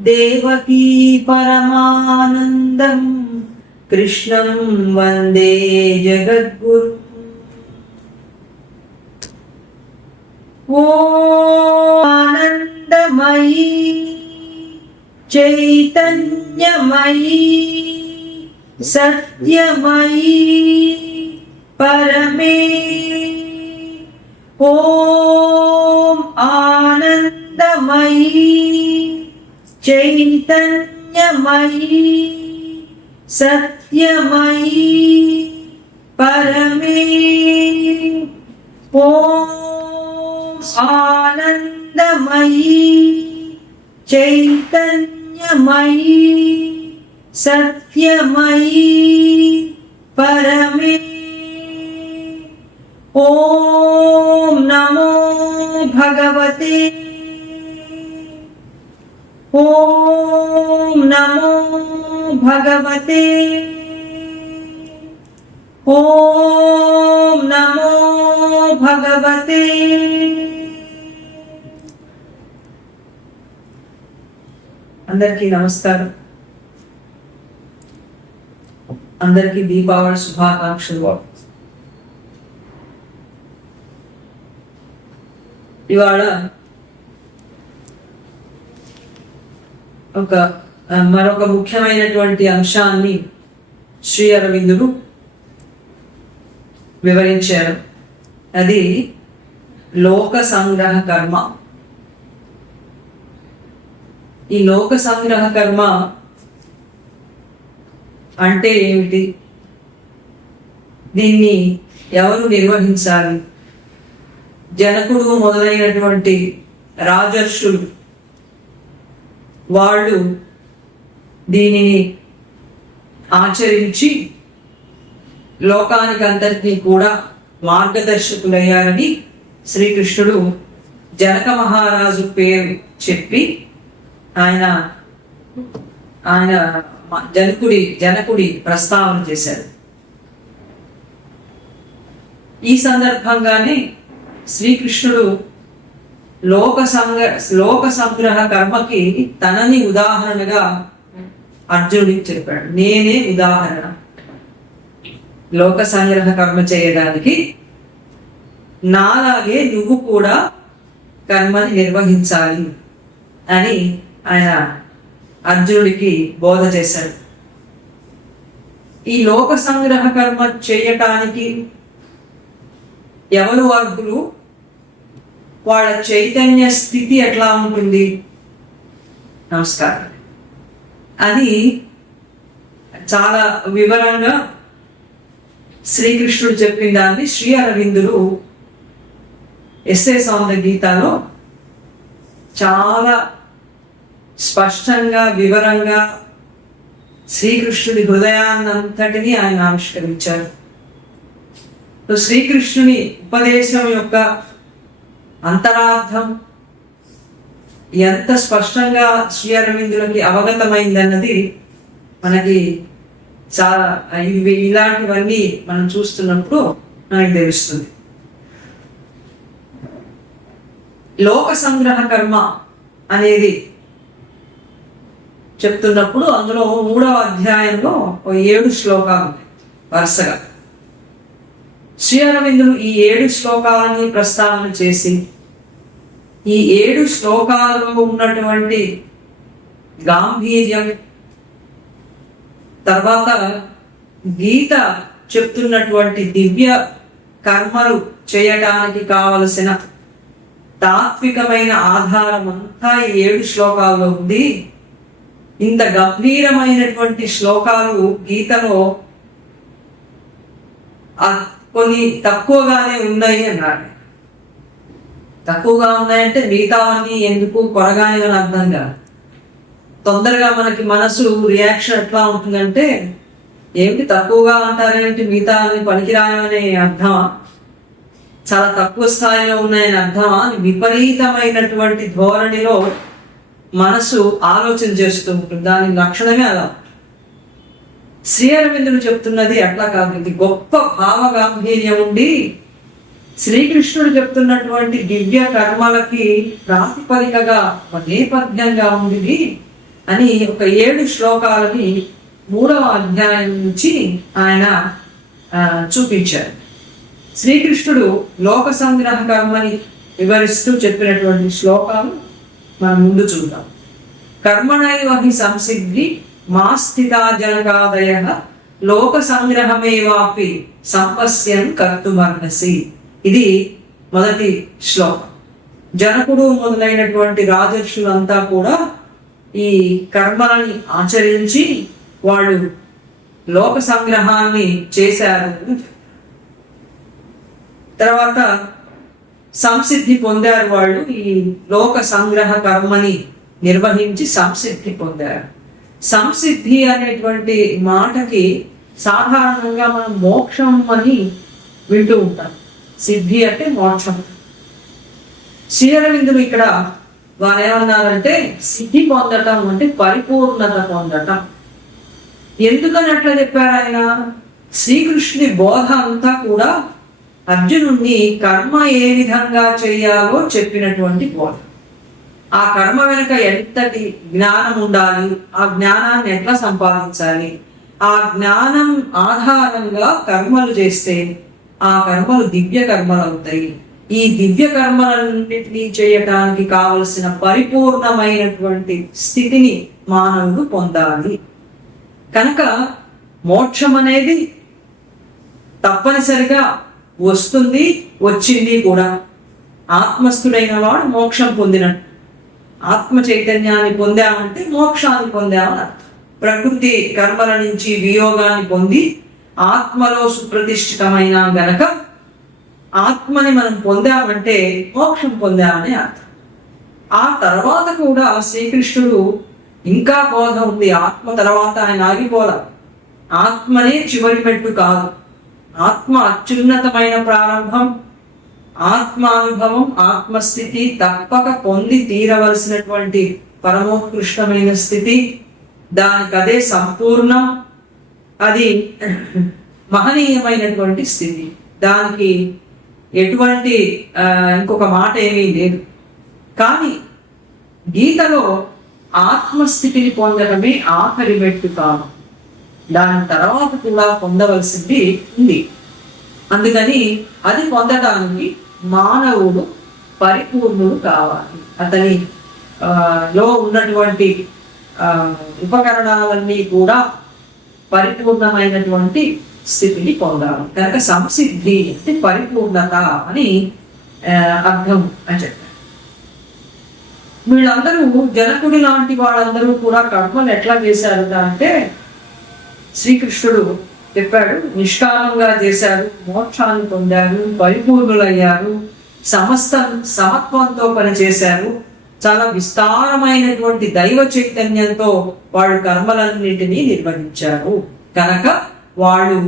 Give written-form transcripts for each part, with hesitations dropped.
దేవకీ పరమానందం కృష్ణం వందే జగద్గురు. ఓం ఆనందమయీ చైతన్యమయీ సత్యమయీ పరమే. ఓం ఆనందమయీ చైతన్యమయీ సత్యమయీ పరమే. ఓం ఆనందమయీ చైతన్యమయీ సత్యమయీ పరమే. ఓం నమో భగవతే. ఓం నమో భగవతే. ఓం నమో భగవతే. అందరికీ నమస్కారం. అందరికీ దీపావళి శుభాకాంక్షలు. ఇవాళ మరొక ముఖ్యమైనటువంటి అంశాన్ని శ్రీ అరవిందుడు వివరించారు. అది లోక సంగ్రహ కర్మ. ఈ లోక సంగ్రహ కర్మ అంటే ఏమిటి? దీన్ని ఎవరు నిర్వహించాలి? జనకుడు మొదలైనటువంటి రాజర్షులు వాళ్ళు దీనిని ఆచరించి లోకానికంతటికీ కూడా మార్గదర్శకులయ్యారని శ్రీకృష్ణుడు జనక మహారాజు పేరు చెప్పి ఆయన జనకుడి ప్రస్తావన చేశారు. ఈ సందర్భంగానే శ్రీకృష్ణుడు లోక సంగ్రహ కర్మకి తనని ఉదాహరణగా అర్జునుడికి చెప్పాడు. నేనే ఉదాహరణ. లోక సంగ్రహ కర్మ చేయడానికి నాలాగే నువ్వు కూడా కర్మని నిర్వహించాలి అని ఆయన అర్జునుడికి బోధ చేశాడు. ఈ లోక సంగ్రహ కర్మ చేయటానికి ఎవరు అర్హులు? వాళ్ళ చైతన్య స్థితి ఎట్లా ఉంటుంది? నమస్కారం. అది చాలా వివరంగా శ్రీకృష్ణుడు చెప్పిన దాన్ని శ్రీ అరవిందుడు ఎస్సేస్ ఆన్ ద గీతాలో చాలా స్పష్టంగా వివరంగా శ్రీకృష్ణుడి హృదయాన్నంతటిని ఆయన ఆవిష్కరించారు. శ్రీకృష్ణుని ఉపదేశం యొక్క అంతరార్థం ఎంత స్పష్టంగా శ్రీ అరవిందులకి అవగతమైందన్నది మనకి చాలా ఇలాంటివన్నీ మనం చూస్తున్నప్పుడు మనకి తెలుస్తుంది. లోక సంగ్రహ కర్మ అనేది చెప్తున్నప్పుడు అందులో 3వ అధ్యాయంలో 7 శ్లోకాలు వరుసగా శ్రీ అరవిందులు ఈ 7 శ్లోకాలని ప్రస్తావన చేసి ఈ 7 శ్లోకాలలో ఉన్నటువంటి గాంభీర్యం, తర్వాత గీత చెప్తున్నటువంటి దివ్య కర్మలు చేయడానికి కావలసిన తాత్వికమైన ఆధారం అంతా ఈ 7 శ్లోకాల్లో ఉంది. ఇంత గంభీరమైనటువంటి శ్లోకాలు గీతలో కొన్ని తక్కువగానే ఉన్నాయి అన్నాడు. తక్కువగా ఉన్నాయంటే మిగతావన్నీ ఎందుకు కొరగానే అని అర్థం కాదు. తొందరగా మనకి మనసు రియాక్షన్ ఎట్లా ఉంటుందంటే ఏమిటి తక్కువగా అంటారేంటి, మిగతా పనికిరాయనే అర్థమా, చాలా తక్కువ స్థాయిలో ఉన్నాయని అర్థమా అని విపరీతమైనటువంటి ధోరణిలో మనసు ఆలోచన చేస్తూ ఉంటుంది. దాని లక్షణమే అలా. శ్రీ అరవిందుడు చెప్తున్నది అట్లా కాదు. ఇది గొప్ప భావగాంభీర్యం ఉండి శ్రీకృష్ణుడు చెప్తున్నటువంటి దివ్య కర్మలకి ప్రాతిపదికగా నేపథ్యంగా ఉంది అని ఒక 7 శ్లోకాలని 3వ అధ్యాయం నుంచి ఆయన చూపించారు. శ్రీకృష్ణుడు లోక సంగ్రహ కర్మని వివరిస్తూ చెప్పినటువంటి శ్లోకాలు మనం ముందు చూద్దాం. కర్మణైవ హి సంసిద్ధి మాస్థితా జనకాదయ లోక సంగ్రహమేవాపి సంపశ్యన్ కర్తుమర్హసి. ఇది మొదటి శ్లోకం. జనకుడు మొదలైనటువంటి రాజర్షులంతా కూడా ఈ కర్మలని ఆచరించి వాళ్ళు లోక సంగ్రహాన్ని చేశారు. తర్వాత సంసిద్ధి పొందారు. వాళ్ళు ఈ లోక సంగ్రహ కర్మని నిర్వహించి సంసిద్ధి పొందారు. సంసిద్ధి అనేటువంటి మాటకి సాధారణంగా మనం మోక్షం అని వింటూ ఉంటాం. సిద్ధి అంటే మోక్షం. శ్రీ అరవిందులు ఇక్కడ వారు ఏమన్నారంటే సిద్ధి పొందటం అంటే పరిపూర్ణత పొందటం. ఎందుకని అట్లా చెప్పారు ఆయన? శ్రీకృష్ణుడి బోధ అంతా కూడా అర్జునుడిని కర్మ ఏ విధంగా చేయాలో చెప్పినటువంటి బోధ. ఆ కర్మ వెనుక ఎంతటి జ్ఞానం ఉండాలి, ఆ జ్ఞానాన్ని ఎట్లా సంపాదించాలి, ఆ జ్ఞానం ఆధారంగా కర్మలు చేస్తే ఆ కర్మలు దివ్య కర్మలు అవుతాయి. ఈ దివ్య కర్మలన్నింటినీ చేయటానికి కావలసిన పరిపూర్ణమైనటువంటి స్థితిని మానవుడు పొందాలి. కనుక మోక్షం అనేది తప్పనిసరిగా వస్తుంది, వచ్చింది కూడా. ఆత్మస్థుడైన వాడు మోక్షం పొందినట్టు. ఆత్మ చైతన్యాన్ని పొందామంటే మోక్షాన్ని పొందామని అర్థం. ప్రకృతి కర్మల నుంచి వియోగాన్ని పొంది ఆత్మలో సుప్రతిష్ఠితమైన గనక ఆత్మని మనం పొందామంటే మోక్షం పొందామని అర్థం. ఆ తర్వాత కూడా శ్రీకృష్ణుడు ఇంకా బోధ ఉంది. ఆత్మ తర్వాత ఆయన ఆగిపోలా. ఆత్మనే చివరి మెట్టు కాదు. ఆత్మ అత్యున్నతమైన ప్రారంభం. ఆత్మానుభవం, ఆత్మస్థితి తప్పక పొంది తీరవలసినటువంటి పరమోత్కృష్టమైన స్థితి. దానికి అదే సంపూర్ణం. అది మహనీయమైనటువంటి స్థితి. దానికి ఎటువంటి ఇంకొక మాట ఏమీ లేదు. కానీ గీతలో ఆత్మస్థితిని పొందడమే ఆఖరి మెట్టు కాదు. దాని తర్వాత కూడా పొందవలసింది ఉంది. అందుకని అది పొందడానికి మానవుడు పరిపూర్ణుడు కావాలి. అతని లో ఉన్నటువంటి ఉపకరణాలన్నీ కూడా పరిపూర్ణమైనటువంటి స్థితిని పొందాలి. కనుక సంసిద్ధి అంటే పరిపూర్ణత అని అర్థం అని చెప్పారు. వీళ్ళందరూ జనకుడి లాంటి వాళ్ళందరూ కూడా కర్మలు ఎట్లా చేశారు అంటే శ్రీకృష్ణుడు చెప్పాడు, నిష్కామంగా చేశారు, మోక్షాన్ని పొందారు, పరిపూర్ణులయ్యారు, సమత్వంతో పనిచేశారు, చాలా విస్తారమైనటువంటి దైవ చైతన్యంతో వాళ్ళు కర్మలన్నింటినీ నిర్వహించారు. కనుక వాళ్ళు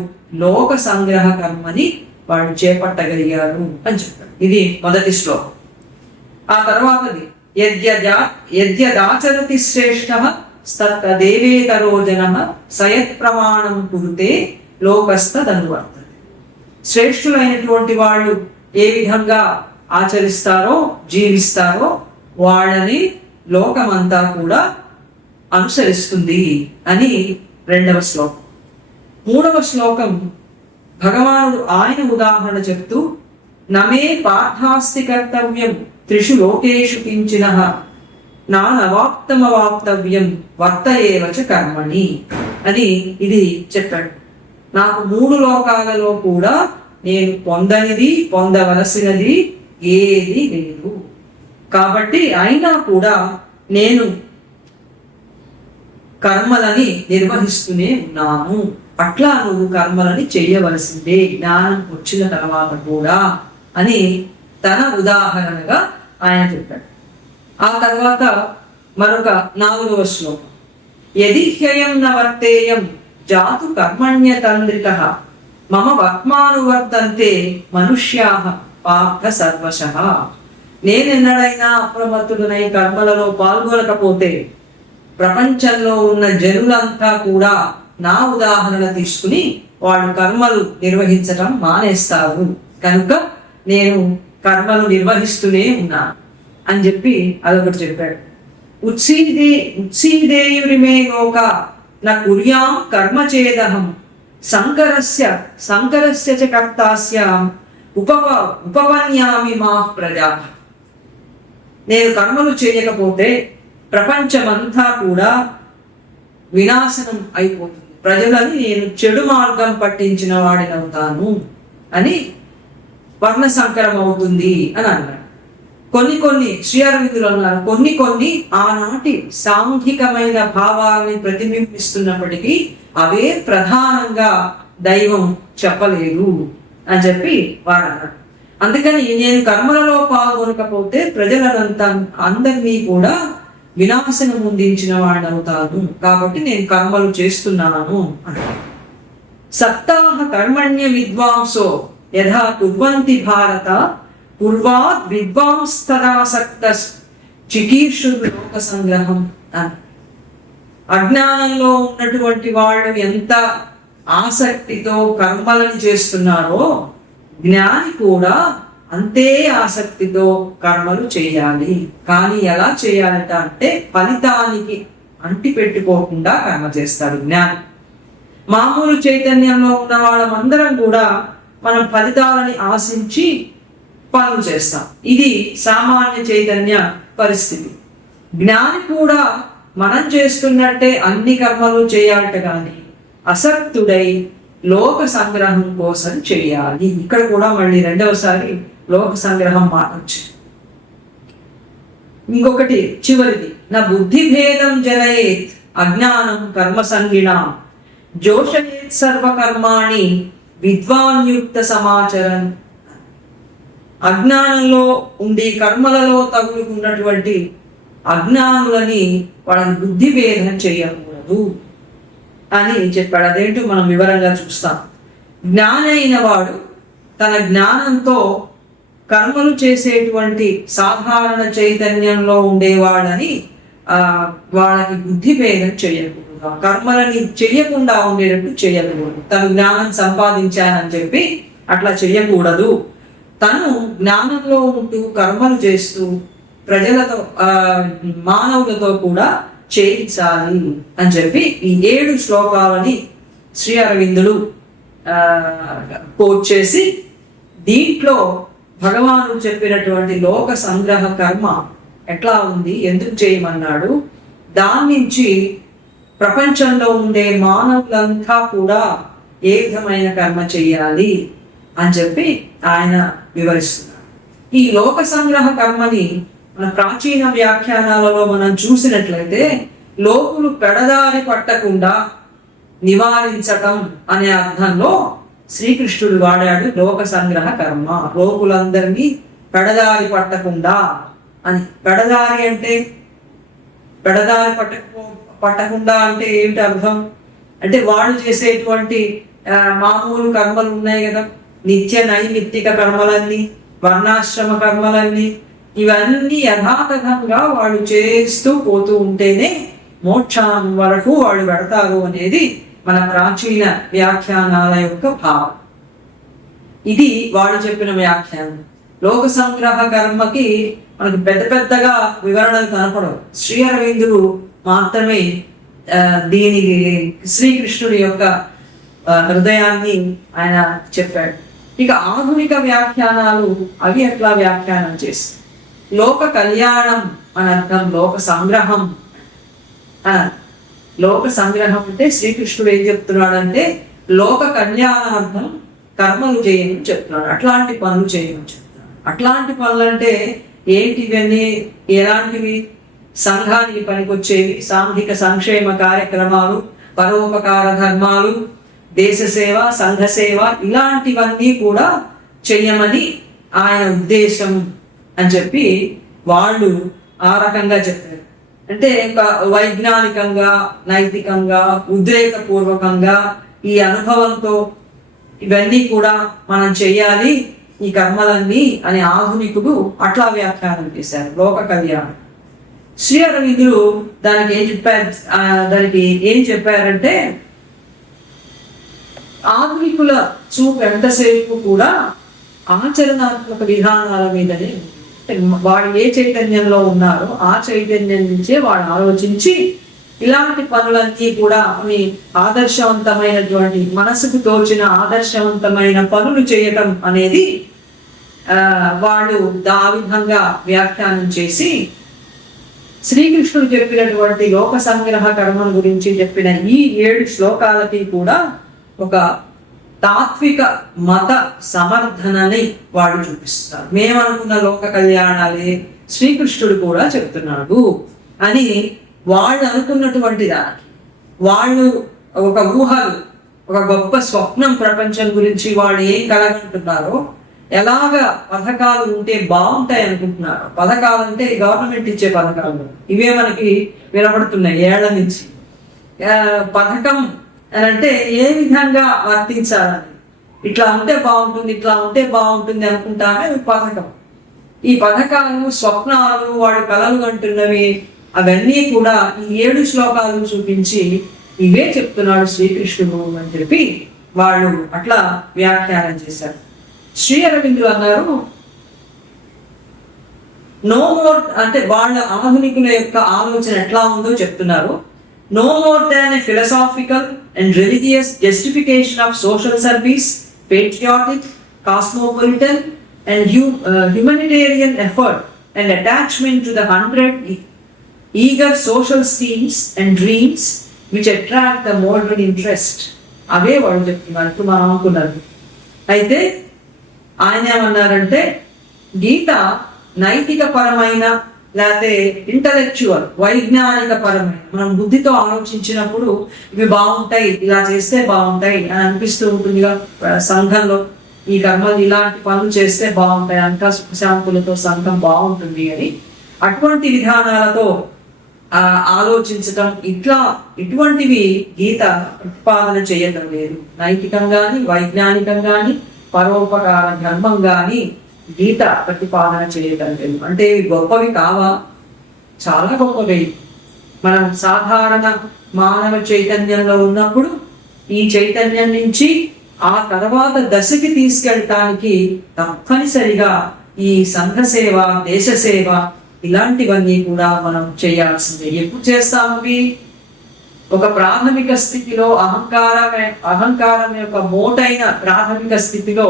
లోక సంగ్రహ కర్మని వాళ్ళు చేపట్టగలిగారు అని చెప్పారు. ఇది మొదటి శ్లోకం. ఆ తర్వాతది యద్యదాచరతి శ్రేష్ఠ తదేవేతరో జనః సయత్ ప్రమాణం కురుతే లోకస్తదనువర్తతే. శ్రేష్ఠులైనటువంటి వాళ్ళు ఏ విధంగా ఆచరిస్తారో, జీవిస్తారో వాళ్ళని లోకమంతా కూడా అనుసరిస్తుంది అని 2వ శ్లోకం. 3వ శ్లోకం భగవానుడు ఆయన ఉదాహరణ చెప్తూ, నమే పార్థాస్తి కర్తవ్యం త్రిషు లోకేషు కించినః నానవాప్తమవాప్తవ్యం వర్తయేవచ కర్మణి అని ఇది చెప్పాడు. నాకు 3 లోకాలలో కూడా నేను పొందనిది, పొందవలసినది ఏది లేదు. కాబట్టి అయినా కూడా నేను కర్మలని నిర్వహిస్తూనే ఉన్నాను. అట్లా నువ్వు కర్మలని చేయవలసిందే జ్ఞానం వచ్చిన తర్వాత కూడా అని తన ఉదాహరణగా ఆయన చెప్పాడు. ఆ తర్వాత మరొక 4వ శ్లోకం. యది హ్యయం న వర్తేయం జాతు కర్మణ్యతంద్రితః మమ వర్త్మానువర్తంతే మనుష్యాః పార్థ సర్వశః. నేనెన్నడైనా అప్రమత్తుడనై కర్మలలో పాల్గొనకపోతే ప్రపంచంలో ఉన్న జనులంతా కూడా నా ఉదాహరణ తీసుకుని వాళ్ళు కర్మలు నిర్వహించటం మానేస్తారు. కనుక నేను కర్మలు నిర్వహిస్తూనే ఉన్నాను అని చెప్పి అదొకటి చెప్పాడు. ఉత్సీదేయురిమే లోక న కుర్యాం కర్మ చేదహం సంకరస్య చ కర్తాస్యాం ఉపవన్యామి మా ప్రజా. నేను కర్మలు చేయకపోతే ప్రపంచమంతా కూడా వినాశనం అయిపోతుంది, ప్రజలని నేను చెడు మార్గం పట్టించిన వాడినవుతాను అని వర్ణ సంకరం అవుతుంది అని అన్నాడు. కొన్ని శ్రీ అరవిందులు అన్నారు, కొన్ని ఆనాటి సాంఘికమైన భావాన్ని ప్రతిబింబిస్తున్నప్పటికీ అవే ప్రధానంగా దైవం చెప్పలేదు అని చెప్పి వాడు అన్నాడు. అందుకని నేను కర్మలలో పాల్గొనకపోతే ప్రజలంతా అందరినీ కూడా వినాశనం ముందించిన వాడిని అవుతాను, కాబట్టి నేను కర్మలు చేస్తున్నాను అన్నాడు. సప్తాహ కర్మణ్య విద్వాంసో యథా కుర్వంతి భారత పూర్వాద్ విద్వాంస్తదాసక్త చికీర్షుడు లోక సంగ్రహం అని. అజ్ఞానంలో ఉన్నటువంటి వాళ్ళు ఎంత ఆసక్తితో కర్మలను చేస్తున్నారో జ్ఞాని కూడా అంతే ఆసక్తితో కర్మలు చేయాలి. కానీ ఎలా చేయాలట అంటే ఫలితానికి అంటి పెట్టుకోకుండా కర్మ చేస్తాడు జ్ఞాని. మామూలు చైతన్యంలో ఉన్న వాళ్ళమందరం కూడా మనం ఫలితాలని ఆశించి పనులు చేస్తాం. ఇది సామాన్య చైతన్య పరిస్థితి. జ్ఞాని కూడా మనం చేస్తున్నట్టే అన్ని కర్మలు చేయాలట, కానీ అసక్తుడై లోక సంగ్రహం కోసం చేయాలి. ఇక్కడ కూడా మళ్ళీ రెండవసారి లోక సంగ్రహం మానొచ్చు. ఇంకొకటి చివరిది, నా బుద్ధి భేదం జనయేత్ అజ్ఞానం కర్మ సంగిణాం జోషయేత్ సర్వకర్మాణి విద్వాన్యుక్త సమాచరన్. అజ్ఞానంలో ఉండి కర్మలలో తగులుకున్నటువంటి అజ్ఞానులని వాళ్ళని బుద్ధి భేదం చేయకూడదు అని చెప్పాడు. అదేంటో మనం వివరంగా చూస్తాం. జ్ఞాని అయిన వాడు తన జ్ఞానంతో కర్మలు చేసేటువంటి సాధారణ చైతన్యంలో ఉండేవాళ్ళని వాళ్ళకి బుద్ధి భేదం చేయకూడదు, కర్మలని చెయ్యకుండా ఉండేటట్టు చేయకూడదు. తను జ్ఞానం సంపాదించానని చెప్పి అట్లా చెయ్యకూడదు. తను జ్ఞానంలో ఉంటూ కర్మలు చేస్తూ ప్రజలతో మానవులతో కూడా చేయించాలి అని చెప్పి ఈ 7 శ్లోకాలని శ్రీ అరవిందులు కోట్ చేసి దీంట్లో భగవానుడు చెప్పినటువంటి లోక సంగ్రహ కర్మ ఎట్లా ఉంది, ఎందుకు చేయమన్నాడు, దాని నుంచి ప్రపంచంలో ఉండే మానవులంతా కూడా ఏ విధమైన కర్మ చేయాలి అని చెప్పి ఆయన వివరిస్తున్నారు. ఈ లోక సంగ్రహ కర్మని మన ప్రాచీన వ్యాఖ్యానాలలో మనం చూసినట్లయితే లోకులు పెడదారి పట్టకుండా నివారించటం అనే అర్థంలో శ్రీకృష్ణుడు వాడాడు లోక సంగ్రహ కర్మ. లోకులందరినీ పెడదారి పట్టకుండా అని. పెడదారి అంటే పెడదారి పట్టకుండా అంటే ఏమిటి అర్థం అంటే వాళ్ళు చేసేటువంటి మామూలు కర్మలు ఉన్నాయి కదా, నిత్య నైమిత్తిక కర్మలన్నీ, వర్ణాశ్రమ కర్మలన్నీ, ఇవన్నీ యథాతథంగా వాళ్ళు చేస్తూ పోతూ ఉంటేనే మోక్షం వరకు వాళ్ళు పెడతారు అనేది మన ప్రాచీన వ్యాఖ్యానాల యొక్క భావం. ఇది వాళ్ళు చెప్పిన వ్యాఖ్యానం. లోక సంగ్రహ కర్మకి మనకి పెద్దగా వివరణలు కనపడవు. శ్రీ అరవిందులు మాత్రమే దీనికి శ్రీకృష్ణుడి యొక్క హృదయాన్ని ఆయన చెప్పాడు. ఇక ఆధునిక వ్యాఖ్యానాలు అవి ఎట్లా వ్యాఖ్యానం చేస్తాయి. లోక కళ్యాణం అని అర్థం, లోక సంగ్రహం. లోక సంగ్రహం అంటే శ్రీకృష్ణుడు ఏం చెప్తున్నాడంటే లోక కళ్యాణార్థం కర్మలు చేయని చెప్తున్నాడు, అట్లాంటి పనులు చేయమని చెప్తున్నాడు. అట్లాంటి పనులు అంటే ఏంటివన్నీ, ఎలాంటివి? సంఘానికి పనికొచ్చేవి, సాంఘిక సంక్షేమ కార్యక్రమాలు, పరోపకార ధర్మాలు, దేశ సేవ, సంఘ సేవ, ఇలాంటివన్నీ కూడా చెయ్యమని ఆయన ఉద్దేశం అని చెప్పి వాళ్ళు ఆ రకంగా చెప్పారు. అంటే వైజ్ఞానికంగా, నైతికంగా, ఉద్రేకపూర్వకంగా ఈ అనుభవంతో ఇవన్నీ కూడా మనం చెయ్యాలి ఈ కర్మలన్నీ అని ఆధునికుడు అట్లా వ్యాఖ్యానం చేశారు లోక కళ్యాణం. శ్రీ అరవిందులు దానికి ఏం చెప్పారంటే ఆధునికుల చూపు ఎంతసేపు కూడా ఆచరణాత్మక విధానాల మీదనే. వాడు ఏ చైతన్యంలో ఉన్నారో ఆ చైతన్యం నుంచే వాడు ఆలోచించి ఇలాంటి పనులన్నీ కూడా మీ ఆదర్శవంతమైనటువంటి మనసుకు తోచిన ఆదర్శవంతమైన పనులు చేయటం అనేది వాళ్ళు ఆ విధంగా వ్యాఖ్యానం చేసి శ్రీకృష్ణుడు చెప్పినటువంటి లోక సంగ్రహ కర్మల గురించి చెప్పిన ఈ 7 శ్లోకాలకి కూడా ఒక తాత్విక మత సమర్థనని వాడు చూపిస్తారు. మేమనుకున్న లోక కళ్యాణాలే శ్రీకృష్ణుడు కూడా చెప్తున్నాడు అని వాళ్ళు అనుకున్నటువంటి దానికి వాళ్ళు ఒక ఊహలు, ఒక గొప్ప స్వప్నం ప్రపంచం గురించి వాళ్ళు ఏం కలగంటున్నారో, ఎలాగ పథకాలు ఉంటే బాగుంటాయి అనుకుంటున్నారు. పథకాలు అంటే గవర్నమెంట్ ఇచ్చే పథకాలు ఇవే మనకి వినపడుతున్నాయి ఏళ్ల నుంచి. పథకం అని అంటే ఏ విధంగా వర్తించాలని, ఇట్లా ఉంటే బాగుంటుంది, ఇట్లా ఉంటే బాగుంటుంది అనుకుంటామే పథకం. ఈ పథకాలు, స్వప్నాలు, వాడు కలలు అంటున్నవి అవన్నీ కూడా ఈ 7 శ్లోకాలు చూపించి ఇవే చెప్తున్నాడు శ్రీకృష్ణుడు అని చెప్పి వాళ్ళు అట్లా వ్యాఖ్యానం చేశారు. శ్రీ అరవిందులు అన్నారు, నో మోర్ అంటే వాళ్ళ ఆధునికుల యొక్క ఆలోచన ఎట్లా ఉందో చెప్తున్నారు. No more than a philosophical and religious justification of social service, patriotic, cosmopolitan and humanitarian effort and attachment to the 100 eager social schemes and dreams which attract the modern interest. అవే వాళ్ళు చెప్తున్నారు. ఇప్పుడు మనం అనుకున్నారు. అయితే ఆయన ఏమన్నారంటే, గీత నైతిక పరమైన లేకపోతే ఇంటలెక్చువల్ వైజ్ఞానిక పరమైన, మనం బుద్ధితో ఆలోచించినప్పుడు ఇవి బాగుంటాయి, ఇలా చేస్తే బాగుంటాయి అని అనిపిస్తూ ఉంటుందిగా. సంఘంలో ఈ కర్మలు ఇలాంటి పనులు చేస్తే బాగుంటాయి, అంతా సుఖశాంతులతో సంఘం బాగుంటుంది అని అటువంటి విధానాలతో ఆలోచించటం, ఇటువంటివి గీత ప్రతిపాదన చేయటం లేదు. నైతికంగాని, వైజ్ఞానికంగాని, పరోపకార ధర్మంగాని గీత ప్రతిపాదన చేయటం లేదు. అంటే ఇవి గొప్పవి కావా? చాలా గొప్పవి. మనం సాధారణ మానవ చైతన్యంలో ఉన్నప్పుడు ఈ చైతన్యం నుంచి ఆ తర్వాత దశకి తీసుకెళ్ళటానికి తప్పనిసరిగా ఈ సంఘ సేవ, దేశ సేవ ఇలాంటివన్నీ కూడా మనం చేయాల్సిందే. ఎప్పుడు చేస్తామవి? ఒక ప్రాథమిక స్థితిలో అహంకారం యొక్క మోటైన ప్రాథమిక స్థితిలో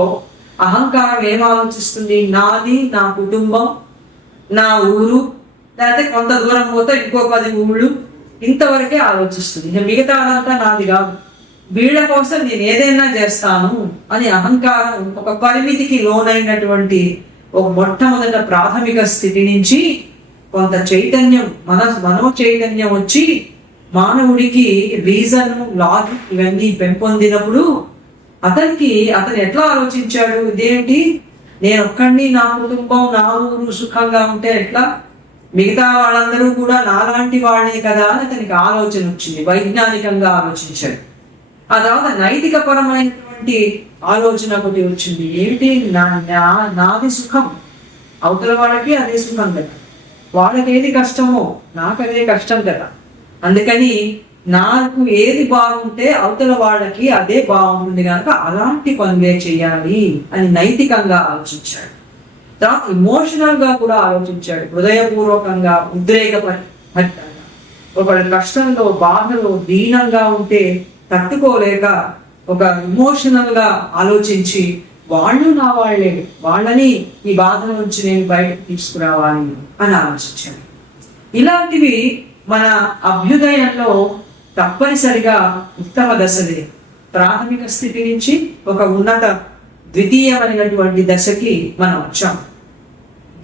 అహంకారం ఏం ఆలోచిస్తుంది? నాది, నా కుటుంబం, నా ఊరు, లేకపోతే కొంత దూరం పోతే ఇంకో 10 ఊళ్ళు, ఇంతవరకే ఆలోచిస్తుంది. మిగతా అదంతా నాది కాదు, వీళ్ళ కోసం నేను ఏదైనా చేస్తాను అని అహంకారం ఒక పరిమితికి లోనైనటువంటి ఒక మొట్టమొదట ప్రాథమిక స్థితి నుంచి కొంత చైతన్యం, మనో చైతన్యం వచ్చి మానవుడికి రీజన్, లాజిక్ ఇవన్నీ పెంపొందినప్పుడు అతను ఎట్లా ఆలోచించాడు? ఇదేంటి, నేను ఒక్కడిని, నా కుటుంబం, నా ఊరు సుఖంగా ఉంటే ఎట్లా, మిగతా వాళ్ళందరూ కూడా నాలాంటి వాళ్ళే కదా అని అతనికి ఆలోచన వచ్చింది. వైజ్ఞానికంగా ఆలోచించాడు. ఆ తర్వాత నైతిక పరమైనటువంటి ఆలోచన ఒకటి వచ్చింది. ఏమిటి, నాది సుఖం, అవతల వాళ్ళకి అదే సుఖం కదా, వాళ్ళకి ఏది కష్టమో నాకు అదే కష్టం కదా, అందుకని నాకు ఏది బాగుంటే అవతల వాళ్ళకి అదే బాగుంటుంది కనుక అలాంటి పనులే చేయాలి అని నైతికంగా ఆలోచించాడు. తర్వాత ఇమోషనల్ గా కూడా ఆలోచించాడు. హృదయపూర్వకంగా, ఉద్రేకపరంగా, ఒక కష్టంలో, బాధలో, దీనంగా ఉంటే తట్టుకోలేక ఒక ఇమోషనల్ గా ఆలోచించి వాళ్ళు నా వాళ్ళే, వాళ్ళని ఈ బాధ నుంచి నేను బయటకు తీసుకురావాలి అని ఆలోచించాను. ఇలాంటివి మన అభ్యుదయంలో తప్పనిసరిగా ఉత్తమ దశలే. ప్రాథమిక స్థితి నుంచి ఒక ఉన్నత ద్వితీయమైనటువంటి దశకి మనం వచ్చాం.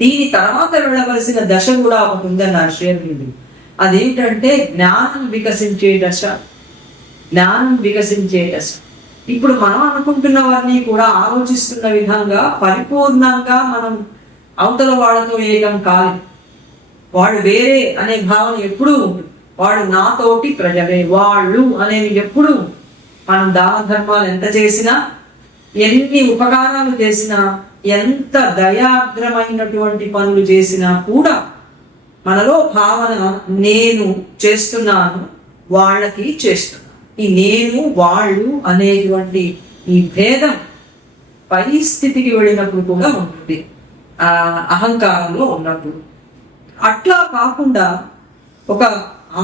దీని తర్వాత వెళ్ళవలసిన దశ కూడా ఒకటి ఉందన్నారు శ్రీరవిందులు. అదేంటంటే జ్ఞానం వికసించే దశ. జ్ఞానం వికసించే దశ. ఇప్పుడు మనం అనుకుంటున్నవన్నీ కూడా ఆలోచిస్తున్న విధంగా పరిపూర్ణంగా మనం అవతల వాళ్ళతో ఏకం కాదు. వాడు వేరే అనే భావన ఎప్పుడూ ఉంటుంది. వాడు నాతోటి ప్రజలే, వాళ్ళు అనేవి ఎప్పుడు. మనం దాన ధర్మాలు ఎంత చేసినా, ఎన్ని ఉపకారాలు చేసినా, ఎంత దయాద్రమైనటువంటి పనులు చేసినా కూడా మనలో భావన నేను చేస్తున్నాను, వాళ్ళకి చేస్తున్నాను. ఈ నేను, వాళ్ళు అనేటువంటి ఈ భేదం పరిస్థితికి వెళ్ళినప్పుడు కూడా ఉంటుంది. అహంకారంలో ఉన్నప్పుడు. అట్లా కాకుండా ఒక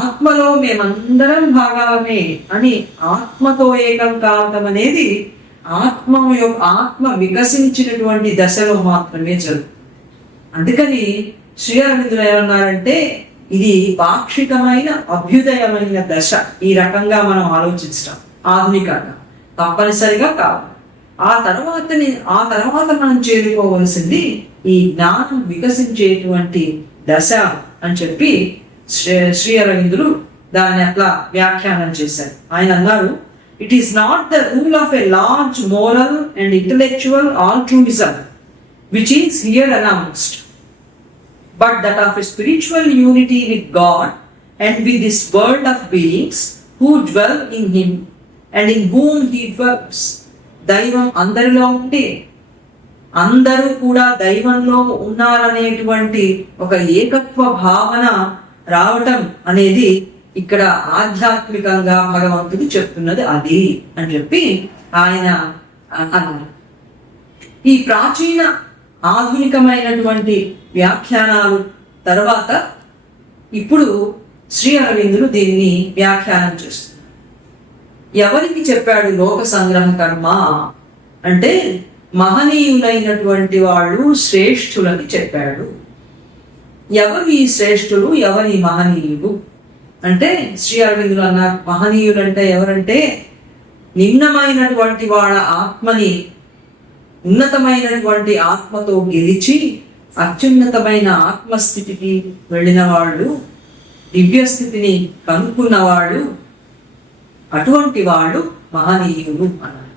ఆత్మలో మేమందరం భాగాలమే అని ఆత్మతో ఏకం కావటం అనేది ఆత్మ వికసించినటువంటి దశలో మాత్రమే జరుగుతుంది. అందుకని శ్రీ అరవిందులు ఏమన్నారంటే ఇది పాక్షికమైన అభ్యుదయమైన దశ. ఈ రకంగా మనం ఆలోచించడం ఆధునికంగా తప్పనిసరిగా కాదు. ఆ తర్వాత మనం చేరుకోవలసింది ఈ జ్ఞానం వికసించేటువంటి దశ అని చెప్పి శ్రీ అరవిందులు దాన్ని అట్లా వ్యాఖ్యానం చేశారు. ఆయన అన్నారు, it is not the rule of a large moral and intellectual altruism which is here announced, but that of a spiritual unity with God and with this world of beings who dwell in Him and in whom He dwells. దైవం అందరిలో ఉంటే అందరూ కూడా దైవంలో ఉన్నారనేటువంటి ఒక ఏకత్వ భావన రావటం అనేది ఇక్కడ ఆధ్యాత్మికంగా భగవంతుడు చెప్తున్నది అది అని చెప్పి ఆయన అన్నారు. ఈ ప్రాచీన ఆధునికమైనటువంటి వ్యాఖ్యానాలు తర్వాత ఇప్పుడు శ్రీ అరవిందులు దీన్ని వ్యాఖ్యానం చేస్తున్నారు. ఎవరికి చెప్పాడు లోక సంగ్రహ కర్మ అంటే మహనీయులైనటువంటి వాళ్ళు శ్రేష్ఠులని చెప్పాడు. ఎవరు ఈ శ్రేష్ఠులు, ఎవరి మహనీయులు అంటే శ్రీ అరవిందులు అన్నారు, మహనీయులు అంటే ఎవరంటే నిమ్నమైనటువంటి వాళ్ళ ఆత్మని ఉన్నతమైనటువంటి ఆత్మతో గెలిచి అత్యున్నతమైన ఆత్మస్థితికి వెళ్ళిన వాళ్ళు, దివ్యస్థితిని కనుక్కున్న వాళ్ళు, అటువంటి వాళ్ళు మహనీయులు అన్నారు.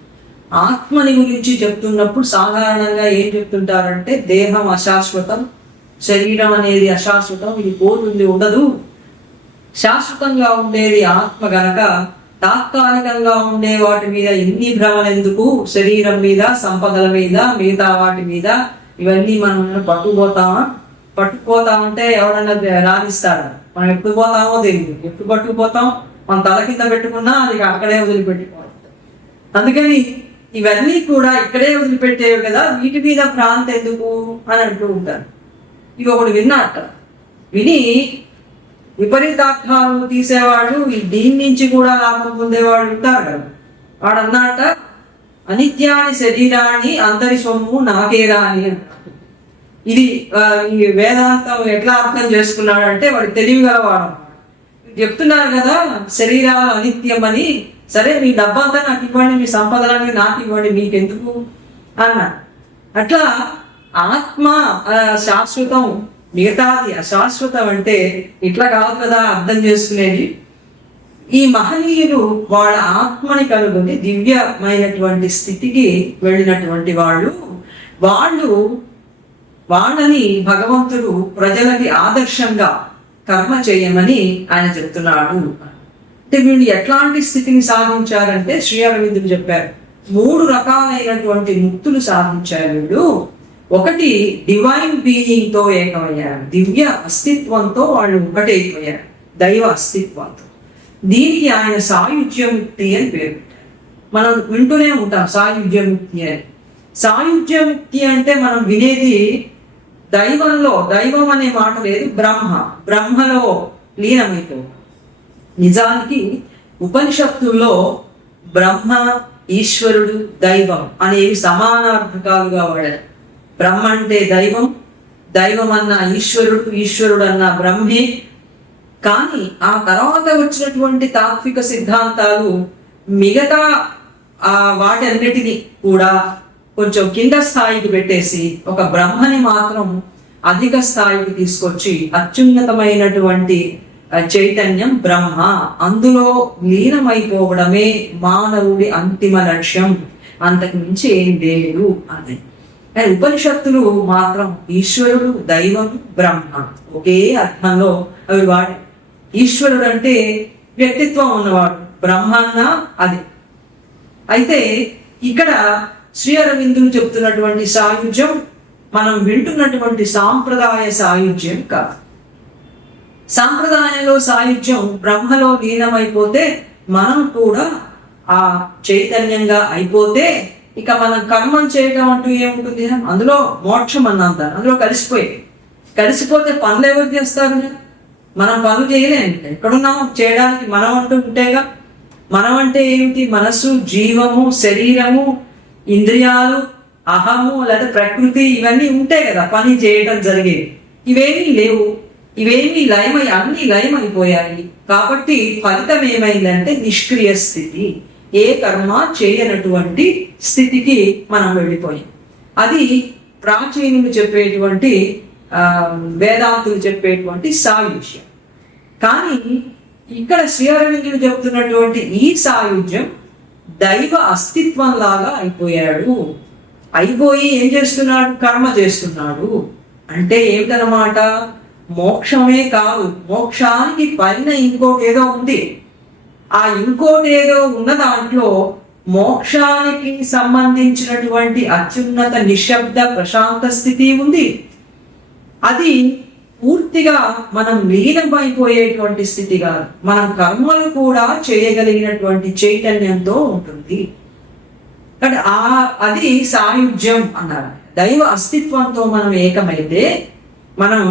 ఆత్మని గురించి చెప్తున్నప్పుడు సాధారణంగా ఏం చెప్తుంటారంటే దేహం అశాశ్వతం, శరీరం అనేది అశాశ్వతం, ఇది పోతుంది ఉండదు, శాశ్వతంగా ఉండేది ఆత్మ గనక తాత్కాలికంగా ఉండే వాటి మీద ఎన్ని భ్రమలు ఎందుకు, శరీరం మీద, సంపదల మీద, మిగతా వాటి మీద ఇవన్నీ మనం పట్టుకుపోతామంటే ఎవరన్నా రాణిస్తాడు. మనం ఎప్పుడు పోతామో తెలియదు, ఎప్పుడు పట్టుకుపోతాం, మన తల కింద పెట్టుకున్నా అది అక్కడే వదిలిపెట్టుకోవాలి. అందుకని ఇవన్నీ కూడా ఇక్కడే వదిలిపెట్టేవి కదా, వీటి మీద భ్రాంతి ఎందుకు అని అంటూ ఉంటారు. ఇవి ఒకటి విన్నట్ట విని విపరీతార్థాలు తీసేవాళ్ళు దీని నుంచి కూడా లాభం పొందేవాళ్ళు ఉంటారు కదా. వాడు అన్నట అనిత్యాని శరీరాన్ని అందరి సొమ్ము నాకేరా అని అన్నాడు. ఇది ఈ వేదాంతం ఎట్లా అర్థం చేసుకున్నాడంటే వాడు తెలివిగలవాడు. చెప్తున్నారు కదా శరీరాలు అనిత్యం అని, సరే మీ డబ్బంతా నాకు ఇవ్వండి, మీ సంపదలన్నీ నాకు ఇవ్వండి, మీకెందుకు అన్నాడు. అట్లా ఆత్మ శాశ్వతం, మిగతాది అశాశ్వతం అంటే ఇట్లా కాదు కదా అర్థం చేసుకునేది. ఈ మహనీయులు వాళ్ళ ఆత్మని కనుగొని దివ్యమైనటువంటి స్థితికి వెళ్ళినటువంటి వాళ్ళని భగవంతుడు ప్రజలకి ఆదర్శంగా కర్మ చేయమని ఆయన చెప్తున్నాడు. అంటే వీళ్ళు ఎట్లాంటి స్థితిని సాధించారంటే శ్రీ అరవిందులు చెప్పారు, 3 రకాలైనటువంటి ముక్తులు సాధించారు వీళ్ళు. ఒకటి డివైన్ బీయింగ్ తో ఏకమయ్యారు, దివ్య అస్తిత్వంతో వాళ్ళు ఒకటైపోయారు, దైవ అస్తిత్వంతో. దీనికి ఆయన సాయుజ్యముక్తి అని పేరు పెట్టారు. మనం వింటూనే ఉంటాం సాయుజ్యముక్తి అని. సాయుజ్యముక్తి అంటే మనం వినేది దైవంలో, దైవం అనే మాట లేదు, బ్రహ్మలో లీనమైపో. నిజానికి ఉపనిషత్తుల్లో బ్రహ్మ, ఈశ్వరుడు, దైవం అనేవి సమానార్థకాలుగా వాడారు. బ్రహ్మ అంటే దైవం, దైవం అన్న ఈశ్వరుడు, ఈశ్వరుడు అన్న బ్రహ్మే. కానీ ఆ తర్వాత వచ్చినటువంటి తాత్విక సిద్ధాంతాలు మిగతా వాటన్నిటిని కూడా కొంచెం కింద స్థాయికి పెట్టేసి ఒక బ్రహ్మని మాత్రం అధిక స్థాయికి తీసుకొచ్చి అత్యున్నతమైనటువంటి చైతన్యం బ్రహ్మ, అందులో లీనమైపోవడమే మానవుడి అంతిమ లక్ష్యం, అంతకు మించి ఏం లేదు అని. ఉపనిషత్తులు మాత్రం ఈశ్వరుడు, దైవం, బ్రహ్మ ఒకే అర్థంలో అవి వాడి. ఈశ్వరుడు అంటే వ్యక్తిత్వం ఉన్నవాడు, బ్రహ్మ అన్న అది. అయితే ఇక్కడ శ్రీ అరవిందులు చెప్తున్నటువంటి సాయుధ్యం మనం వింటున్నటువంటి సాంప్రదాయ సాయుధ్యం కాదు. సాంప్రదాయంలో సాయుధ్యం బ్రహ్మలో లీనమైపోతే మనం కూడా ఆ చైతన్యంగా అయిపోతే ఇక మనం కర్మం చేయడం అంటూ ఏముంటుంది, అందులో మోక్షం అన్నంత అందులో కలిసిపోతే పనులు ఎవరు చేస్తారు? మనం పనులు చేయలేము. ఎక్కడున్నాము చేయడానికి మనం అంటూ ఉంటేగా. మనం అంటే ఏమిటి? మనస్సు, జీవము, శరీరము, ఇంద్రియాలు, అహము లేదా ప్రకృతి, ఇవన్నీ ఉంటాయి కదా పని చేయడం జరిగేది. ఇవేమీ లేవు, ఇవేమీ అన్ని లయమైపోయాయి. కాబట్టి ఫలితం ఏమైందంటే నిష్క్రియ స్థితి, ఏ కర్మ చేయనటువంటి స్థితికి మనం వెళ్ళిపోయాం. అది ప్రాచీనులు చెప్పేటువంటి వేదాంతులు చెప్పేటువంటి సాయుధ్యం. కానీ ఇక్కడ శ్రీ అరవిందుడు చెప్తున్నటువంటి ఈ సాయుధ్యం దైవ అస్తిత్వం లాగా అయిపోయి ఏం చేస్తున్నాడు? కర్మ చేస్తున్నాడు. అంటే ఏమిటనమాట? మోక్షమే కాదు, మోక్షానికి పైన ఇంకోటి ఏదో ఉంది. ఆ ఇంకోటి ఏదో ఉన్న దాంట్లో మోక్షానికి సంబంధించినటువంటి అత్యున్నత నిశ్శబ్ద ప్రశాంత స్థితి ఉంది. అది పూర్తిగా మనం లీనమైపోయేటువంటి స్థితి కాదు, మనం కర్మలు కూడా చేయగలిగినటువంటి చైతన్యంతో ఉంటుంది. అంటే అది సాయుధ్యం అన్నారు. దైవ అస్తిత్వంతో మనం ఏకమైతే మనం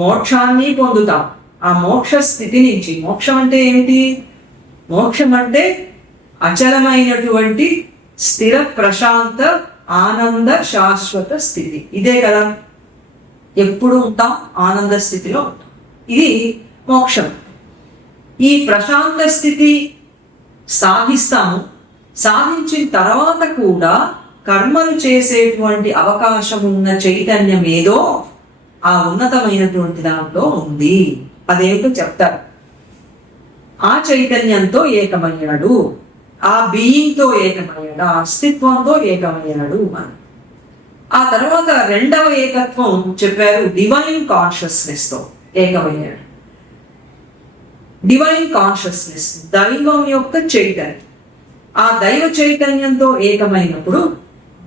మోక్షాన్ని పొందుతాం. ఆ మోక్ష స్థితి నుంచి, మోక్షం అంటే ఏమిటి? మోక్షం అంటే అచలమైనటువంటి స్థిర ప్రశాంత ఆనంద శాశ్వత స్థితి. ఇదే కదా, ఎప్పుడు ఉంటాం ఆనంద స్థితిలో ఉంటాం. ఇది మోక్షం. ఈ ప్రశాంత స్థితి సాధించిన తర్వాత కూడా కర్మలు చేసేటువంటి అవకాశం ఉన్న చైతన్యం ఏదో ఆ ఉన్నతమైనటువంటి దాంట్లో ఉంది. అదేమిటో చెప్తారు. ఆ చైతన్యంతో ఏకమయ్యాడు, ఆ బీయింగ్తో ఏకమయ్యాడు, ఆ అస్తిత్వంతో ఏకమయ్యాడు అని. ఆ తర్వాత రెండవ ఏకత్వం చెప్పారు, డివైన్ కాన్షియస్నెస్ తో ఏకమయ్యాడు. డివైన్ కాన్షియస్నెస్ దైవం యొక్క చైతన్యం. ఆ దైవ చైతన్యంతో ఏకమైనప్పుడు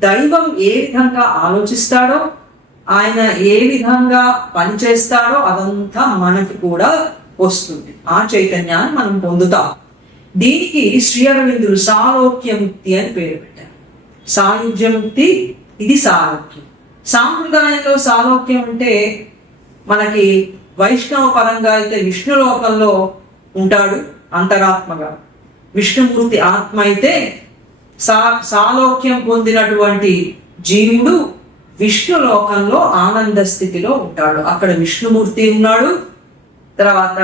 దైవం ఏ విధంగా ఆలోచిస్తాడో, ఆయన ఏ విధంగా పనిచేస్తాడో అదంతా మనకి కూడా వస్తుంది. ఆ చైతన్యాన్ని మనం పొందుతాం. దీనికి శ్రీ అరవిందులు సాలోక్యముక్తి అని పేరు పెట్టారు. సాయుధ్యముక్తి, ఇది సాలోక్యం. సాంప్రదాయంలో సాలోక్యం అంటే మనకి వైష్ణవ పరంగా అయితే విష్ణు లోకంలో ఉంటాడు అంతరాత్మగా, విష్ణుమూర్తి ఆత్మ అయితే సాలోక్యం పొందినటువంటి జీవుడు విష్ణు లోకంలో ఆనంద స్థితిలో ఉంటాడు. అక్కడ విష్ణుమూర్తి ఉన్నాడు, తర్వాత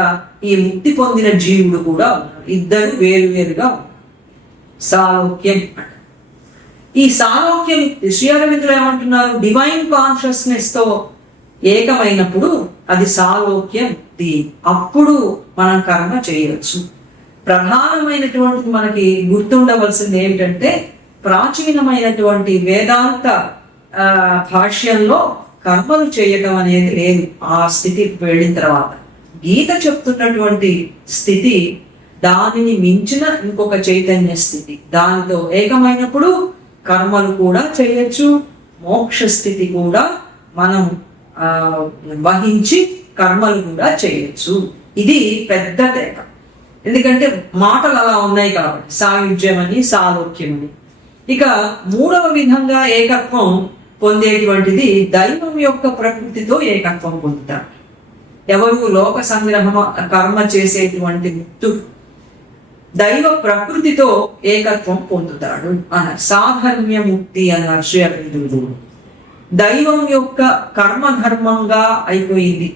ఈ ముక్తి పొందిన జీవుడు కూడా ఉన్నాడు. ఇద్దరు వేరువేరుగా ఉన్నారు. సాలోక్యం అంట. ఈ సాలోక్యం శ్రీ అరవిందులు ఏమంటున్నారు? డివైన్ కాన్షియస్నెస్ తో ఏకమైనప్పుడు అది సాలోక్యం. అప్పుడు మనం కర్మ చేయవచ్చు. ప్రధానమైనటువంటి మనకి గుర్తుండవలసింది ఏమిటంటే, ప్రాచీనమైనటువంటి వేదాంత భాష్యంలో కర్మలు చేయటం అనేది లేదు. ఆ స్థితికి వెళ్ళిన తర్వాత గీత చెప్తున్నటువంటి స్థితి దానిని మించిన ఇంకొక చైతన్య స్థితి. దానితో ఏకమైనప్పుడు కర్మలు కూడా చేయొచ్చు, మోక్ష స్థితి కూడా మనం వహించి కర్మలు కూడా చేయొచ్చు. ఇది పెద్ద తేక. ఎందుకంటే మాటలు అలా ఉన్నాయి కాబట్టి, సాయుధ్యం అని సాలోక్యం అని. ఇక మూడవ విధంగా ఏకత్వం పొందేటువంటిది దైవం యొక్క ప్రకృతితో ఏకత్వం పొందుతారు. ఎవరు? లోక సంగ్రహం కర్మ చేసేటువంటి ముక్తుడు దైవ ప్రకృతితో ఏకత్వం పొందుతాడు అన్నారు. సాధర్మ్య ముక్తి అన్నారు శ్రీ అరవిందుడు. దైవం యొక్క కర్మధర్మంగా అయిపోయింది.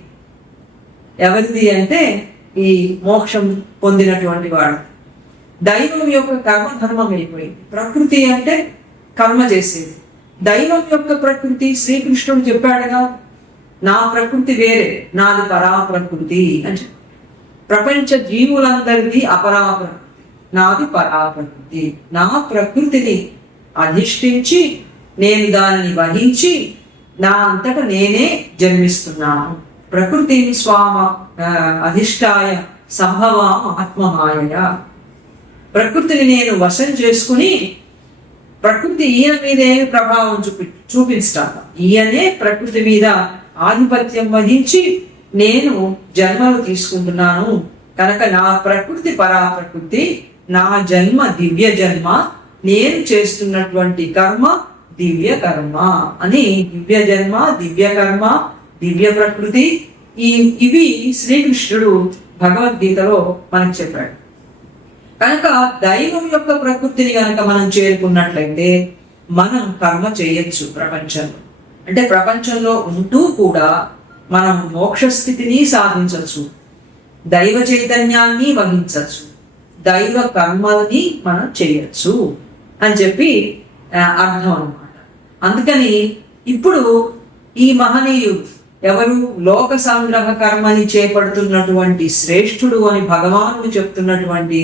ఎవరిది అంటే ఈ మోక్షం పొందినటువంటి వాడు. దైవం యొక్క కర్మధర్మం అయిపోయింది. ప్రకృతి అంటే కర్మ చేసేది. దైవం యొక్క ప్రకృతి శ్రీకృష్ణుడు చెప్పాడుగా, నా ప్రకృతి వేరే, నాది పరాప్రకృతి అని. ప్రపంచ జీవులందరిది అపరాప్రకృతి, నాది పరాప్రకృతి. నా ప్రకృతిని అధిష్ఠించి నేను దానిని వహించి నా అంతట నేనే జన్మిస్తున్నాను. ప్రకృతిని స్వామ అధిష్టాయ సంభవామ ఆత్మమాయ. ప్రకృతిని నేను వశం చేసుకుని, ప్రకృతి ఈయన మీద ఏమి ప్రభావం చూపించట, ఈయనే ప్రకృతి మీద ఆధిపత్యం వహించి నేను జన్మలు తీసుకుంటున్నాను. కనుక నా ప్రకృతి పరాప్రకృతి, నా జన్మ దివ్య జన్మ, నేను చేస్తున్నటువంటి కర్మ దివ్య కర్మ అని. దివ్య జన్మ, దివ్య కర్మ, దివ్య ప్రకృతి, ఇవి శ్రీకృష్ణుడు భగవద్గీతలో మనకు చెప్పాడు. కనుక దైవం యొక్క ప్రకృతిని కనుక మనం చేరుకున్నట్లయితే మనం కర్మ చేయొచ్చు ప్రపంచంలో. అంటే ప్రపంచంలో ఉంటూ కూడా మనం మోక్ష స్థితిని సాధించవచ్చు, దైవ చైతన్యాన్ని వహించవచ్చు, దైవ కర్మల్ని మనం చేయొచ్చు అని చెప్పి అర్థం అన్నమాట. అందుకని ఇప్పుడు ఈ మహనీయుడు ఎవరు? లోక సంగ్రహ కర్మని చేపడుతున్నటువంటి శ్రేష్ఠుడు అని భగవానుడు చెప్తున్నటువంటి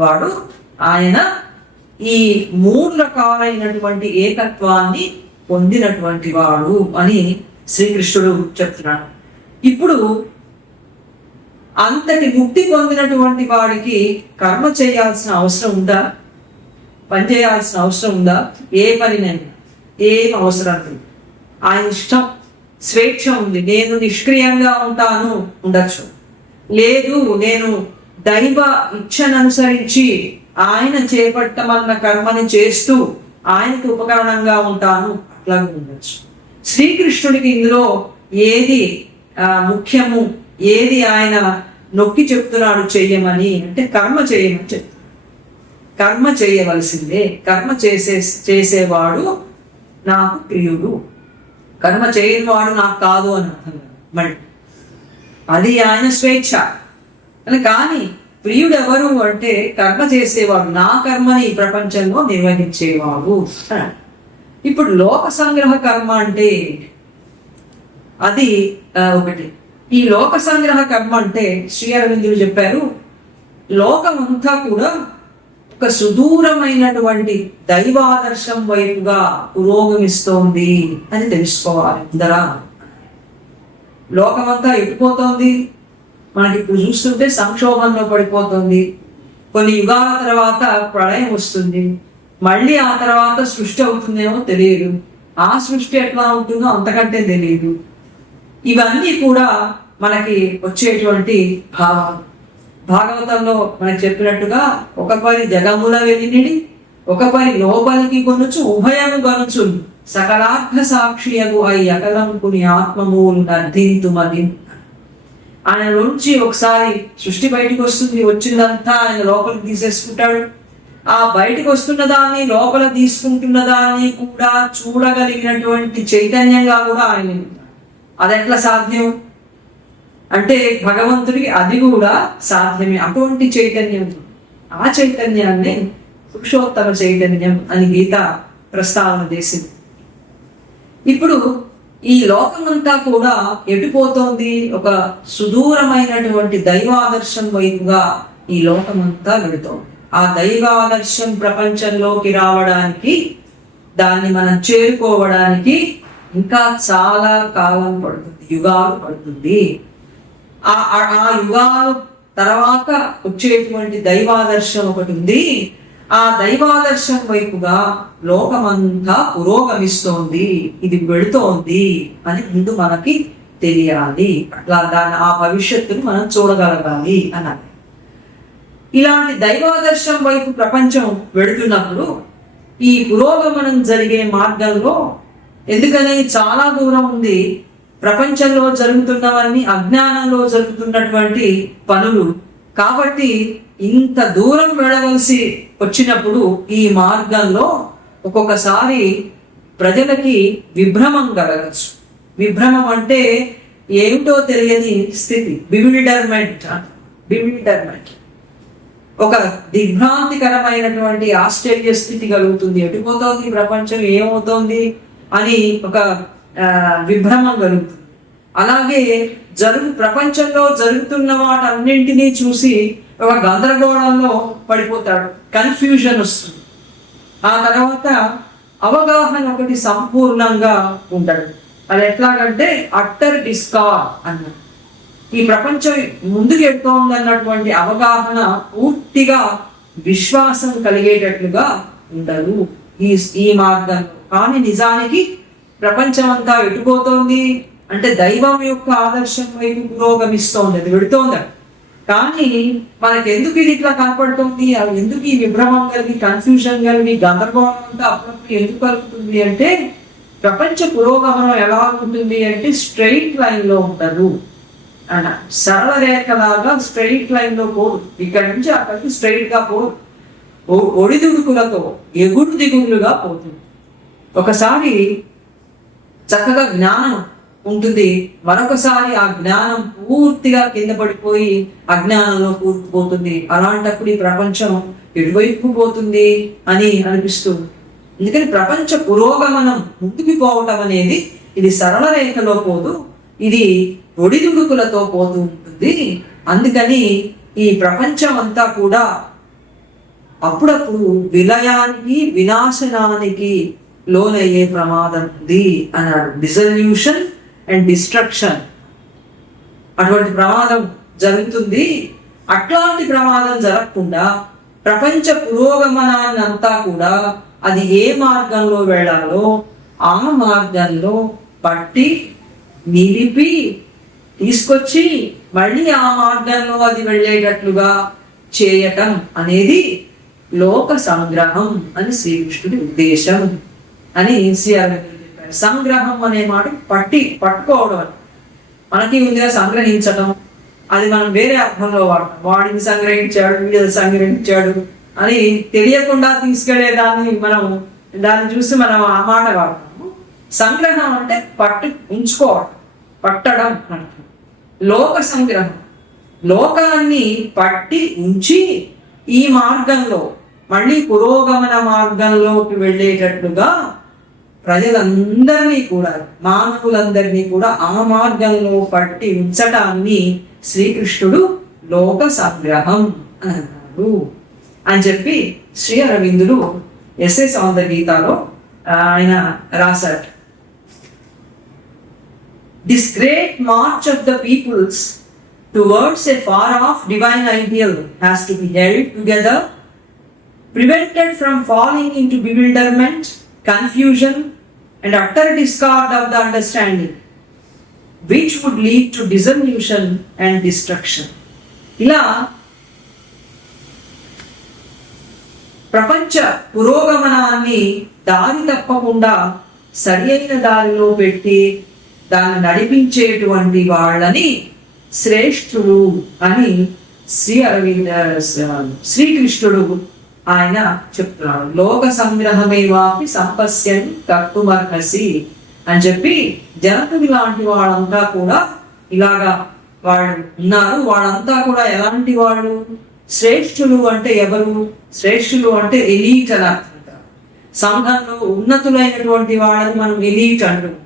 వాడు. ఆయన ఈ 3 రకాలైనటువంటి ఏకత్వాన్ని పొందినటువంటి వాడు అని శ్రీకృష్ణుడు చెప్తున్నాడు. ఇప్పుడు అంతటి ముక్తి పొందినటువంటి వాడికి కర్మ చేయాల్సిన అవసరం ఉందా? పని చేయాల్సిన అవసరం ఉందా? ఏ పనినైనా ఏం అవసరం లేదు. ఆయన ఇష్టం, స్వేచ్ఛ ఉంది. నేను నిష్క్రియంగా ఉంటాను ఉండొచ్చు, లేదు నేను దైవ ఇచ్ఛను అనుసరించి ఆయన చేపట్టమన్న కర్మని చేస్తూ ఆయనకు ఉపకరణంగా ఉంటాను, అట్లా ఉండొచ్చు. శ్రీకృష్ణుడికి ఇందులో ఏది ముఖ్యము, ఏది ఆయన నొక్కి చెప్తున్నాడు చెయ్యమని అంటే కర్మ చేయమని చెప్తున్నాడు. కర్మ చేయవలసిందే. కర్మ చేసేవాడు నాకు ప్రియుడు, కర్మ చేయని వాడు నాకు కాదు అని అర్థం. మళ్ళీ అది ఆయన స్వేచ్ఛ. కానీ ప్రియుడు ఎవరు అంటే కర్మ చేసేవాడు, నా కర్మని ఈ ప్రపంచంలో నిర్వహించేవాడు. ఇప్పుడు లోక సంగ్రహ కర్మ అంటే అది ఒకటి. ఈ లోక సంగ్రహ కర్మ అంటే శ్రీ అరవిందులు చెప్పారు, లోకం అంతా కూడా ఒక సుదూరమైనటువంటి దైవాదర్శం వైపుగా పురోగమిస్తోంది అని తెలుసుకోవాలి. అందరా లోకమంతా ఎటుపోతోంది? మనకి ఇప్పుడు చూస్తుంటే సంక్షోభంలో పడిపోతుంది. కొన్ని యుగాల తర్వాత ప్రళయం వస్తుంది, మళ్ళీ ఆ తర్వాత సృష్టి అవుతుందేమో తెలియదు, ఆ సృష్టి ఎట్లా ఉంటుందో అంతకంటే తెలియదు. ఇవన్నీ కూడా మనకి వచ్చేటువంటి భావం. భాగవతంలో మనకి చెప్పినట్టుగా ఒక పరి జగముల వెలినిడి, ఒక పరి లోపలికి కొనుచు ఉభయము గనుచు సకలార్థ సాక్షియగు అయి అకలంకుని ఆత్మమూలు అర్థింతుమది. ఆయన నుంచి ఒకసారి సృష్టి బయటకు వస్తుంది, వచ్చిందంతా ఆయన లోపలికి తీసేసుకుంటాడు. ఆ బయటకు వస్తున్న దాన్ని, లోపల తీసుకుంటున్న దాన్ని కూడా చూడగలిగినటువంటి చైతన్యంగా కూడా ఆయన. అది ఎట్లా సాధ్యం అంటే భగవంతుడికి అది కూడా సాధ్యమే. అటువంటి చైతన్యం, ఆ చైతన్యాన్ని పురుషోత్తమ చైతన్యం అని గీత ప్రస్తావన చేసింది. ఇప్పుడు ఈ లోకమంతా కూడా ఎటుపోతోంది? ఒక సుదూరమైనటువంటి దైవాదర్శం వైపుగా ఈ లోకమంతా వెళుతోంది. ఆ దైవాదర్శం ప్రపంచంలోకి రావడానికి, దాన్ని మనం చేరుకోవడానికి ఇంకా చాలా కాలం పడుతుంది, యుగాలు పడుతుంది. ఆ యుగాలు తర్వాత వచ్చేటువంటి దైవాదర్శం ఒకటి ఉంది. ఆ దైవాదర్శం వైపుగా లోకమంతా పురోగమిస్తోంది, ఇది వెళుతోంది అని ముందు మనకి తెలియాలి. అట్లా ఆ భవిష్యత్తును మనం చూడగలగాలి అన్నది. ఇలాంటి దైవాదర్శం వైపు ప్రపంచం వెళుతున్నప్పుడు ఈ పురోగమనం జరిగే మార్గంలో, ఎందుకని చాలా దూరం ఉంది, ప్రపంచంలో జరుగుతున్నవన్నీ అజ్ఞానంలో జరుగుతున్నటువంటి పనులు కాబట్టి ఇంత దూరం వెళ్ళవలసి వచ్చినప్పుడు ఈ మార్గంలో ఒక్కొక్కసారి ప్రజలకి విభ్రమం కలగచ్చు. విభ్రమం అంటే ఏమిటో తెలియని స్థితి, బివిల్డర్మెంట్. ఒక దిగ్భ్రాంతికరమైనటువంటి ఆశ్చర్య స్థితి కలుగుతుంది. ఎటుపోతోంది ప్రపంచం, ఏమవుతోంది అని ఒక విభ్రమం కలుగుతుంది. అలాగే ప్రపంచంలో జరుగుతున్న వాటన్నింటినీ చూసి ఒక గందరగోళంలో పడిపోతాడు, కన్ఫ్యూజన్ వస్తుంది. ఆ తర్వాత అవగాహన ఒకటి సంపూర్ణంగా ఉంటాడు. అది ఎట్లాగంటే అట్టర్ డిస్కార్ అన్నది. ఈ ప్రపంచం ముందుకు వెళ్తోంది అన్నటువంటి అవగాహన పూర్తిగా విశ్వాసం కలిగేటట్లుగా ఉండదు ఈ మార్గంలో. కానీ నిజానికి ప్రపంచం అంతా ఎటుపోతోంది అంటే దైవం యొక్క ఆదర్శం వైపు పురోగమిస్తోంది, అది వెళుతోంది. కానీ మనకి ఎందుకు ఇది ఇట్లా కనపడుతుంది, అవి ఎందుకు ఈ విభ్రమం కలిగి, కన్ఫ్యూజన్ కలిగి, గందరగోళం అంతా అప్పుడప్పుడు ఎందుకు కలుగుతుంది అంటే, ప్రపంచ పురోగమనం ఎలా ఉంటుంది అంటే స్ట్రైట్ లైన్ లో ఉండదు అన్న, సరళ రేఖలాగా స్ట్రైట్ లైన్ లో పోదు. ఇక్కడి నుంచి అక్కడికి స్ట్రైట్ గా పోదు, ఒడిదుడుకులతో ఎగుడు దిగుడులుగా పోతుంది. ఒకసారి చక్కగా జ్ఞానం ఉంటుంది, మరొకసారి ఆ జ్ఞానం పూర్తిగా కింద పడిపోయి అజ్ఞానంలో కూరుకుపోతుంది. అలాంటప్పుడు ఈ ప్రపంచం ఎటువైపు పోతుంది అని అనిపిస్తుంది. ఎందుకని ప్రపంచ పురోగమనం ముందుకు పోవటం అనేది ఇది సరళ రేఖలో పోదు, ఇది ఒడిదుడుకులతో పోతూ ఉంటుంది. అందుకని ఈ ప్రపంచం అంతా కూడా అప్పుడప్పుడు విలయానికి, వినాశనానికి లోనయ్యే ప్రమాదం ఉంది అన్నాడు. డిజల్యూషన్ అండ్ డిస్ట్రక్షన్, అటువంటి ప్రమాదం జరుగుతుంది. అట్లాంటి ప్రమాదం జరగకుండా ప్రపంచ పురోగమనాన్ని అంతా కూడా అది ఏ మార్గంలో వెళ్ళాలో ఆ మార్గంలో పట్టి నిలిపి తీసుకొచ్చి మళ్ళీ ఆ మార్గంలో అది వెళ్ళేటట్లుగా చేయటం అనేది లోక సంగ్రహం అని శ్రీకృష్ణుడి ఉద్దేశం అని శ్రీ అరవిందుడు చెప్పారు. సంగ్రహం అనే మాట పట్టుకోవడం అని మనకి ఉందిగా, సంగ్రహించటం అది మనం వేరే అర్థంలో వాడతాం. వాడిని సంగ్రహించాడు, వీడిని సంగ్రహించాడు అని తెలియకుండా తీసుకెళ్లే దాన్ని చూసి మనం ఆ మాట వాడతాము. సంగ్రహం అంటే ఉంచుకోవడం, పట్టడం అంటాం. లోక సంగ్రహం, లోకాన్ని పట్టి ఉంచి ఈ మార్గంలో మళ్ళీ పురోగమన మార్గంలోకి వెళ్ళేటట్లుగా ప్రజలందరినీ కూడా, మానవులందరినీ కూడా ఆ మార్గంలో పట్టి ఉంచటాన్ని శ్రీకృష్ణుడు లోక సంగ్రహం అన్నాడు అని చెప్పి శ్రీ అరవిందుడు ఎస్ఎస్ ఆన్ ద గీతాలో ఆయన రాశాడు. This great march of the peoples towards a far-off divine ideal has to be held together, prevented from falling into bewilderment, confusion, and utter discard of the understanding, which would lead to dissolution and destruction. ఇలా ప్రపంచ పురోగమనాన్ని దారి తప్పకుండా సరి అయిన దారిలో పెట్టి దాన్ని నడిపించేటువంటి వాళ్ళని శ్రేష్ఠుడు అని శ్రీకృష్ణుడు ఆయన చెప్తున్నాడు. లోక సంగ్రహమేవాపి సంపశ్యని కర్తుమర్హసి అని చెప్పి జనకుడి లాంటి వాళ్ళంతా కూడా ఇలాగా వాళ్ళు ఉన్నారు. వాళ్ళంతా కూడా ఎలాంటి వాళ్ళు? శ్రేష్ఠులు అంటే ఎవరు? శ్రేష్ఠులు అంటే ఎలీట్ అని అంటారు. సంఘంలో ఉన్నతులైనటువంటి వాళ్ళని మనం ఎలీట్ అంటుంటాం.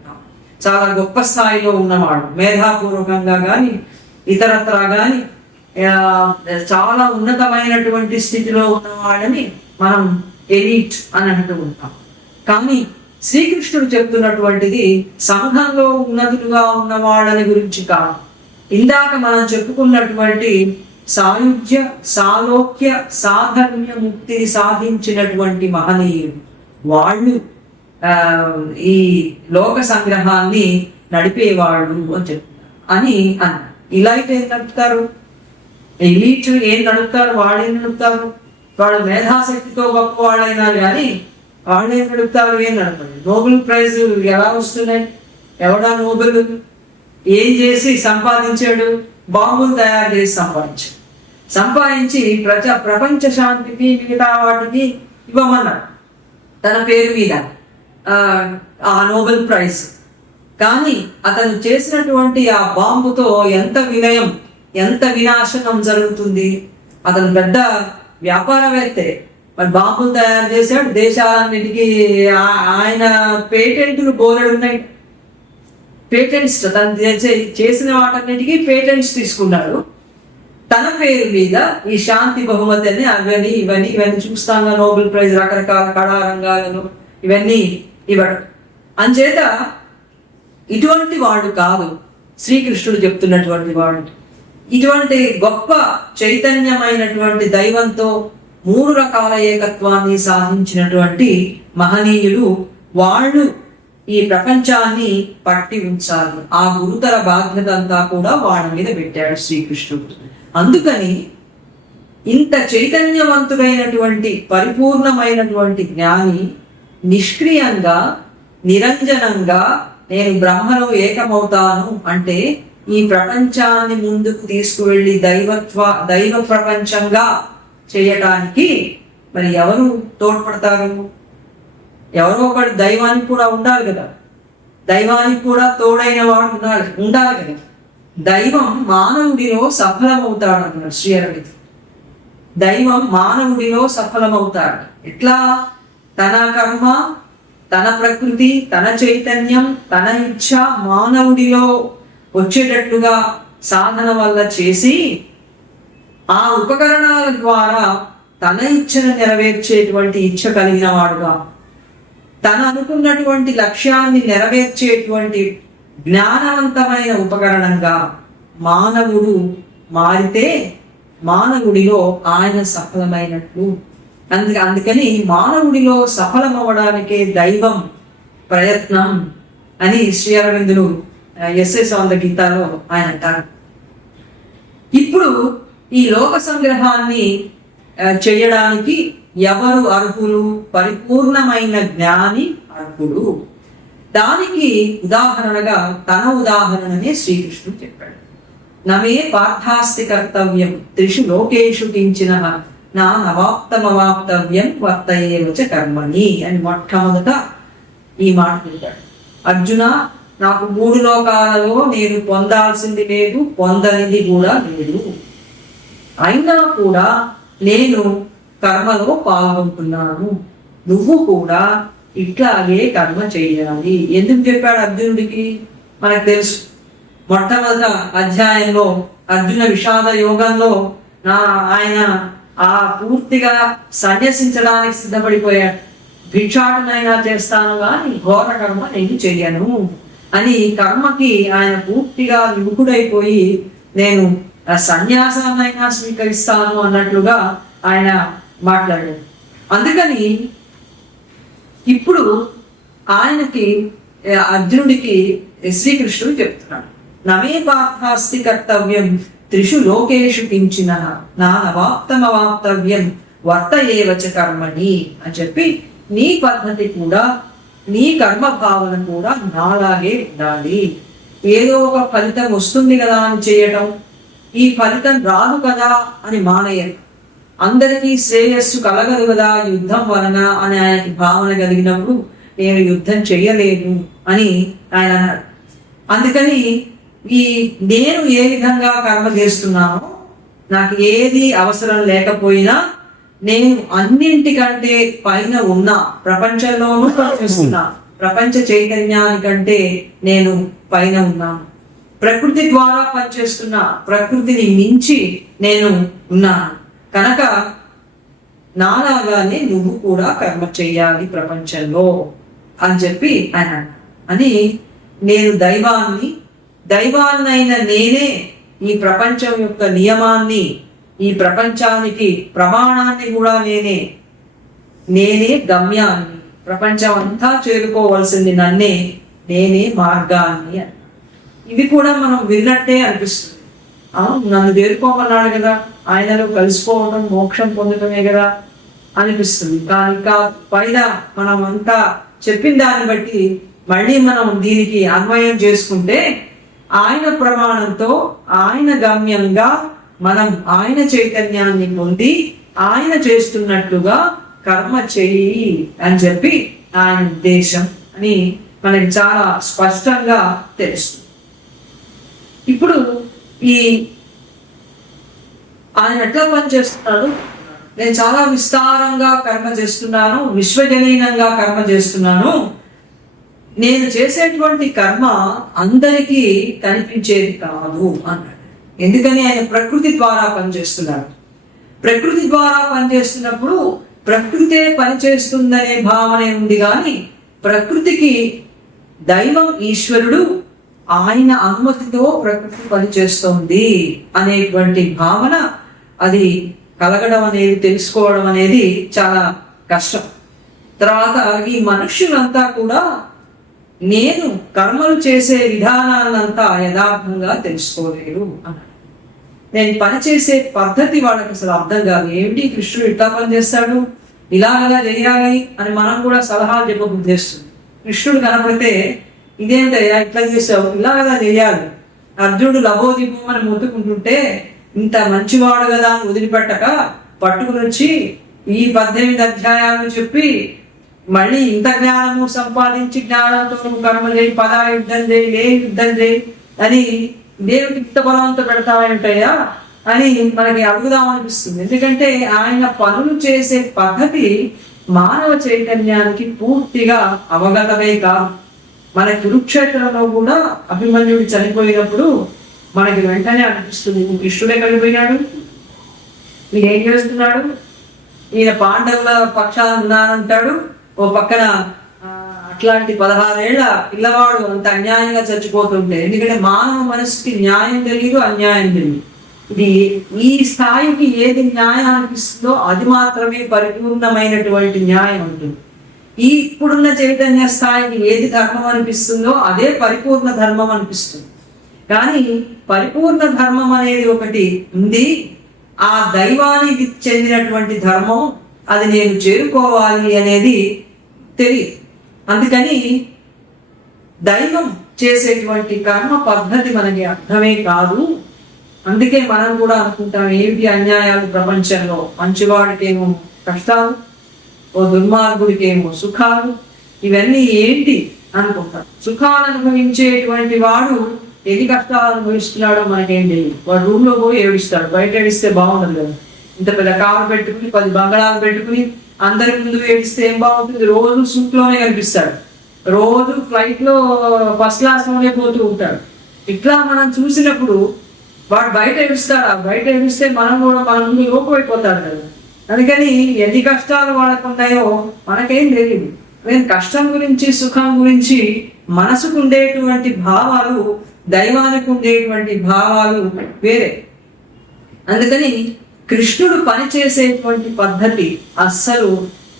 చాలా గొప్ప స్థాయిలో ఉన్నవాళ్ళు, మేధాపూర్వకంగా కానీ ఇతరత్రా కానీ చాలా ఉన్నతమైనటువంటి స్థితిలో ఉన్న వాళ్ళని మనం ఎలీట్ అని అంటూ ఉంటాం. కానీ శ్రీకృష్ణుడు చెప్తున్నటువంటిది సంఘంలో ఉన్నతులుగా ఉన్న వాళ్ళని గురించి కాదు. ఇందాక మనం చెప్పుకున్నటువంటి సాయుధ్య, సాలోక్య, సాధర్మ్య ముక్తిని సాధించినటువంటి మహనీయులు వాళ్ళు ఈ లోక సంగ్రహాన్ని నడిపేవాళ్ళు అని చెప్తున్నారు అని అన్నారు. ఇలా అయితే ఏం నడుపుతారు? ఎలీట్ ఏం నడుపుతారు? వాళ్ళేం నడుపుతారు? వాళ్ళు మేధాశక్తితో గొప్ప వాళ్ళైనా కానీ వాళ్ళేం నడుపుతారు? ఏం నడపదు. నోబెల్ ప్రైజ్ ఎలా వస్తున్నాయి? ఎవడా నోబెల్ ఏం చేసి సంపాదించాడు? బాంబులు తయారు చేసి సంపాదించి ప్రపంచ శాంతికి మిగతా వాటికి ఇవ్వమన్నాడు తన పేరు మీద ఆ నోబెల్ ప్రైజ్. కానీ అతను చేసినటువంటి ఆ బాంబుతో ఎంత వినయం, ఎంత వినాశనం జరుగుతుంది. అతను పెద్ద వ్యాపారవేత్తే, మరి బాంబులు తయారు చేశాడు. దేశాలన్నిటికీ ఆయన పేటెంట్లు బోలెడు ఉన్నాయి. పేటెంట్స్ తను చేసిన వాటన్నిటికీ పేటెంట్స్ తీసుకున్నాడు. తన పేరు మీద ఈ శాంతి బహుమతి అని ఇవన్నీ చూస్తాం. నోబెల్ ప్రైజ్ రకరకాల కళారంగాలను ఇవన్నీ ఇవ్వడం. అంచేత ఇటువంటి వాడు కాదు శ్రీకృష్ణుడు చెప్తున్నటువంటి వాడు. ఇటువంటి గొప్ప చైతన్యమైనటువంటి దైవంతో 3 రకాల ఏకత్వాన్ని సాధించినటువంటి మహనీయులు వాళ్ళు ఈ ప్రపంచాన్ని పట్టి ఉంచాలి. ఆ గురుతర బాధ్యత అంతా కూడా వాళ్ళ మీద పెట్టాడు శ్రీకృష్ణుడు. అందుకని ఇంత చైతన్యవంతుడైనటువంటి పరిపూర్ణమైనటువంటి జ్ఞాని నిష్క్రియంగా నిరంజనంగా నేను బ్రహ్మలో ఏకమవుతాను అంటే ఈ ప్రపంచాన్ని ముందుకు తీసుకువెళ్ళి దైవ ప్రపంచంగా చేయటానికి మరి ఎవరు తోడ్పడతారు? ఎవరో ఒకటి దైవానికి కూడా ఉండాలి కదా, దైవానికి కూడా తోడైన వాడు ఉండాలి కదా. దైవం మానవుడిలో సఫలమవుతాడు అన్నాడు శ్రీ అరవింద్. దైవం మానవుడిలో సఫలమవుతాడు ఎట్లా? తన కర్మ, తన ప్రకృతి, తన చైతన్యం, తన ఇచ్ఛ మానవుడిలో వచ్చేటట్టుగా సాధన వల్ల చేసి ఆ ఉపకరణాల ద్వారా తన ఇచ్ఛను నెరవేర్చేటువంటి ఇచ్ఛ కలిగిన వాడుగా, తను అనుకున్నటువంటి లక్ష్యాన్ని నెరవేర్చేటువంటి జ్ఞానవంతమైన ఉపకరణంగా మానవుడు మారితే మానవుడిలో ఆయన సఫలమైనట్లు. అందుకని మానవుడిలో సఫలమవడానికే దైవం ప్రయత్నం అని శ్రీ అరవిందులు ఎస్ఎస్ ఆన్ ద గీతాలో ఆయన అంటారు. ఇప్పుడు ఈ లోక సంగ్రహాన్ని చేయడానికి ఎవరు అర్హులు? పరిపూర్ణమైన జ్ఞాని అర్హుడు. దానికి ఉదాహరణగా తన ఉదాహరణనే శ్రీకృష్ణుడు చెప్పాడు. నమే పార్థాస్తి కర్తవ్యం త్రిషు లోకేషు కించిన నా నవాప్తమవాప్తవ్యం వర్తయేవచ కర్మణి అని మొట్టమొదట ఈ మాట చెప్పాడు. అర్జున, నాకు 3 లోకాలలో నేను పొందాల్సింది లేదు, పొందనిది కూడా లేదు. అయినా కూడా నేను కర్మలో పాల్గొంటున్నాను. నువ్వు కూడా ఇట్లాగే కర్మ చేయాలి. ఎందుకు చెప్పాడు అర్జునుడికి? మనకు తెలుసు. మొట్టమొదట అధ్యాయంలో అర్జున విషాద యోగంలో ఆయన ఆ పూర్తిగా సన్యసించడానికి సిద్ధపడిపోయాడు. భిక్షాటనైనా చేస్తాను కానీ ఘోర కర్మ నేను చెయ్యను అని కర్మకి ఆయన పూర్తిగా విముఖుడైపోయి నేను సన్యాసాన్నైనా స్వీకరిస్తాను అన్నట్లుగా ఆయన మాట్లాడాడు. అందుకని ఇప్పుడు ఆయనకి అర్జునుడికి శ్రీకృష్ణుడు చెప్తున్నాడు, నమే పార్థాస్తి కర్తవ్యం త్రిషు లోకేషు కించిన నా నవాప్తమవాప్తవ్యం వర్తయేవచ కర్మణి అని చెప్పి నీ పద్ధతి కూడా నీ కర్మ భావన కూడా నాలాగే ఉండాలి. ఏదో ఒక ఫలితం వస్తుంది కదా అని చేయటం, ఈ ఫలితం రాదు కదా అని మానేయరు. అందరికీ శ్రేయస్సు కలగదు కదా యుద్ధం వలన అని ఆయనకి భావన కలిగినప్పుడు నేను యుద్ధం చెయ్యలేను అని ఆయన అన్నాడు. అందుకని నేను ఏ విధంగా కర్మ చేస్తున్నానో, నాకు ఏది అవసరం లేకపోయినా నేను అన్నింటికంటే పైన ఉన్న ప్రపంచంలోనూ పనిచేస్తున్నా. ప్రపంచ చైతన్యానికంటే నేను పైన ఉన్నాను. ప్రకృతి ద్వారా పనిచేస్తున్నా, ప్రకృతిని మించి నేను ఉన్నాను. కనుక నాలాగానే నువ్వు కూడా కర్మ చెయ్యాలి ప్రపంచంలో అని చెప్పి ఆయన అని, నేను దైవాన్నైన నేనే ఈ ప్రపంచం యొక్క నియమాన్ని, ఈ ప్రపంచానికి ప్రమాణాన్ని కూడా నేనే గమ్యాన్ని, ప్రపంచం అంతా చేరుకోవాల్సింది నేనే మార్గాన్ని అన్న. ఇది కూడా మనం విన్నట్టే అనిపిస్తుంది. నన్ను చేరుకోమన్నాడు కదా, ఆయనలో కలిసిపోవడం మోక్షం పొందటమే కదా అనిపిస్తుంది. కానీ పైన మనం అంతా చెప్పిన దాన్ని బట్టి మళ్ళీ మనం దీనికి అన్వయం చేసుకుంటే ఆయన ప్రమాణంతో ఆయన గమ్యంగా మనం ఆయన చైతన్యాన్ని పొంది ఆయన చేస్తున్నట్లుగా కర్మ చెయ్యి అని చెప్పి ఆయన ఉద్దేశం అని మనకి చాలా స్పష్టంగా తెలుస్తుంది. ఇప్పుడు ఆయన ఎట్లా పనిచేస్తున్నాడు? నేను చాలా విస్తారంగా కర్మ చేస్తున్నాను, విశ్వజనీనంగా కర్మ చేస్తున్నాను. నేను చేసేటువంటి కర్మ అందరికీ కనిపించేది కాదు అన్నాడు. ఎందుకని? ఆయన ప్రకృతి ద్వారా పనిచేస్తున్నాడు. ప్రకృతి ద్వారా పనిచేస్తున్నప్పుడు ప్రకృతే పనిచేస్తుందనే భావన ఉంది. కానీ ప్రకృతికి దైవం ఈశ్వరుడు ఆయన అనుమతితో ప్రకృతి పనిచేస్తుంది అనేటువంటి భావన అది కలగడం అనేది, తెలుసుకోవడం అనేది చాలా కష్టం. తర్వాత ఈ మనుష్యులంతా కూడా నేను కర్మలు చేసే విధానాన్నంతా యథార్థంగా తెలుసుకోలేరు అన్నాడు. నేను పనిచేసే పద్ధతి వాళ్ళకి అసలు అర్థం కాదు. ఏమిటి కృష్ణుడు ఇట్లా పని చేస్తాడు, ఇలాగలా చేయాలి అని మనం కూడా సలహాలు చెప్పబుద్ధి చేస్తుంది. కృష్ణుడు కనపడితే ఇదేంటయ్యా ఇట్లా చేసావు, ఇలాగలా చేయాలి. అర్జునుడు లబోదిబో అని మొత్తుకుంటుంటే ఇంత మంచివాడు కదా అని వదిలిపెట్టక పట్టుకుని వచ్చి ఈ 18 అధ్యాయాలు చెప్పి మళ్ళీ ఇంత జ్ఞానము సంపాదించి జ్ఞానంతో కర్మ చేయి, పదా యుద్ధం చేయి, ఏ యుద్ధం చేయి అని దేవుడికి ఇంత బలవంత పెడతావేంటయ్యా అని మనకి అడుగుదామనిపిస్తుంది. ఎందుకంటే ఆయన పనులు చేసే పద్ధతి మానవ చైతన్యానికి పూర్తిగా అవగతమే కాదు. మన కురుక్షేత్రంలో కూడా అభిమన్యుడు చనిపోయినప్పుడు మనకి వెంటనే అనిపిస్తుంది, కృష్ణుడే కలిగిపోయినాడు, మీరు ఏం చేస్తున్నాడు, ఈయన పాండవుల పక్షాన ఉన్నానంటాడు, ఓ పక్కన అట్లాంటి 16 ఏళ్ల పిల్లవాడు అంత అన్యాయంగా చచ్చిపోతుంటే. ఎందుకంటే మానవ మనసుకి న్యాయం తెలియదు, అన్యాయం తెలియదు. ఇది ఈ స్థాయికి ఏది న్యాయం అనిపిస్తుందో అది మాత్రమే పరిపూర్ణమైనటువంటి న్యాయం ఉంటుంది. ఈ ఇప్పుడున్న చైతన్య స్థాయికి ఏది ధర్మం అనిపిస్తుందో అదే పరిపూర్ణ ధర్మం అనిపిస్తుంది. కానీ పరిపూర్ణ ధర్మం అనేది ఒకటి ఉంది, ఆ దైవానికి చెందినటువంటి ధర్మం, అది నేను చేరుకోవాలి అనేది తెలియదు. అందుకని దైవం చేసేటువంటి కర్మ పద్ధతి మనకి అర్థమే కాదు. అందుకే మనం కూడా అనుకుంటాం, ఏమిటి అన్యాయాలు ప్రపంచంలో, మంచివాడికేమో కష్టాలు, ఓ దుర్మార్గుడికేమో సుఖాలు, ఇవన్నీ ఏంటి అనుకుంటాం. సుఖాలు అనుభవించేటువంటి వాడు ఎన్ని కష్టాలు అనుభవిస్తున్నాడో మనకేం తెలియదు. వాడు రూమ్ లో పోయి ఏడిస్తాడు, బయట ఏడిస్తే బాగుండదు కదా. ఇంత పెద్ద కారు పెట్టుకుని 10 బంగళాలు పెట్టుకుని అందరి ముందు ఏడిస్తే ఏం బాగుంటుంది. రోజు సూట్ లోనే కనిపిస్తాడు, రోజు ఫ్లైట్ లో ఫస్ట్ క్లాస్ లోనే పోతూ ఉంటాడు. ఇట్లా మనం చూసినప్పుడు వాడు బయట ఏడుస్తాడు, బయట ఏడిస్తే మనం కూడా మన ముందు లోపమైపోతాడు కదా. అందుకని ఎన్ని కష్టాలు వాళ్ళకు ఉన్నాయో మనకేం తెలియదు. నేను కష్టం గురించి సుఖం గురించి మనసుకు ఉండేటువంటి భావాలు దైవానికి ఉండేటువంటి భావాలు వేరే. అందుకని కృష్ణుడు పనిచేసేటువంటి పద్ధతి అస్సలు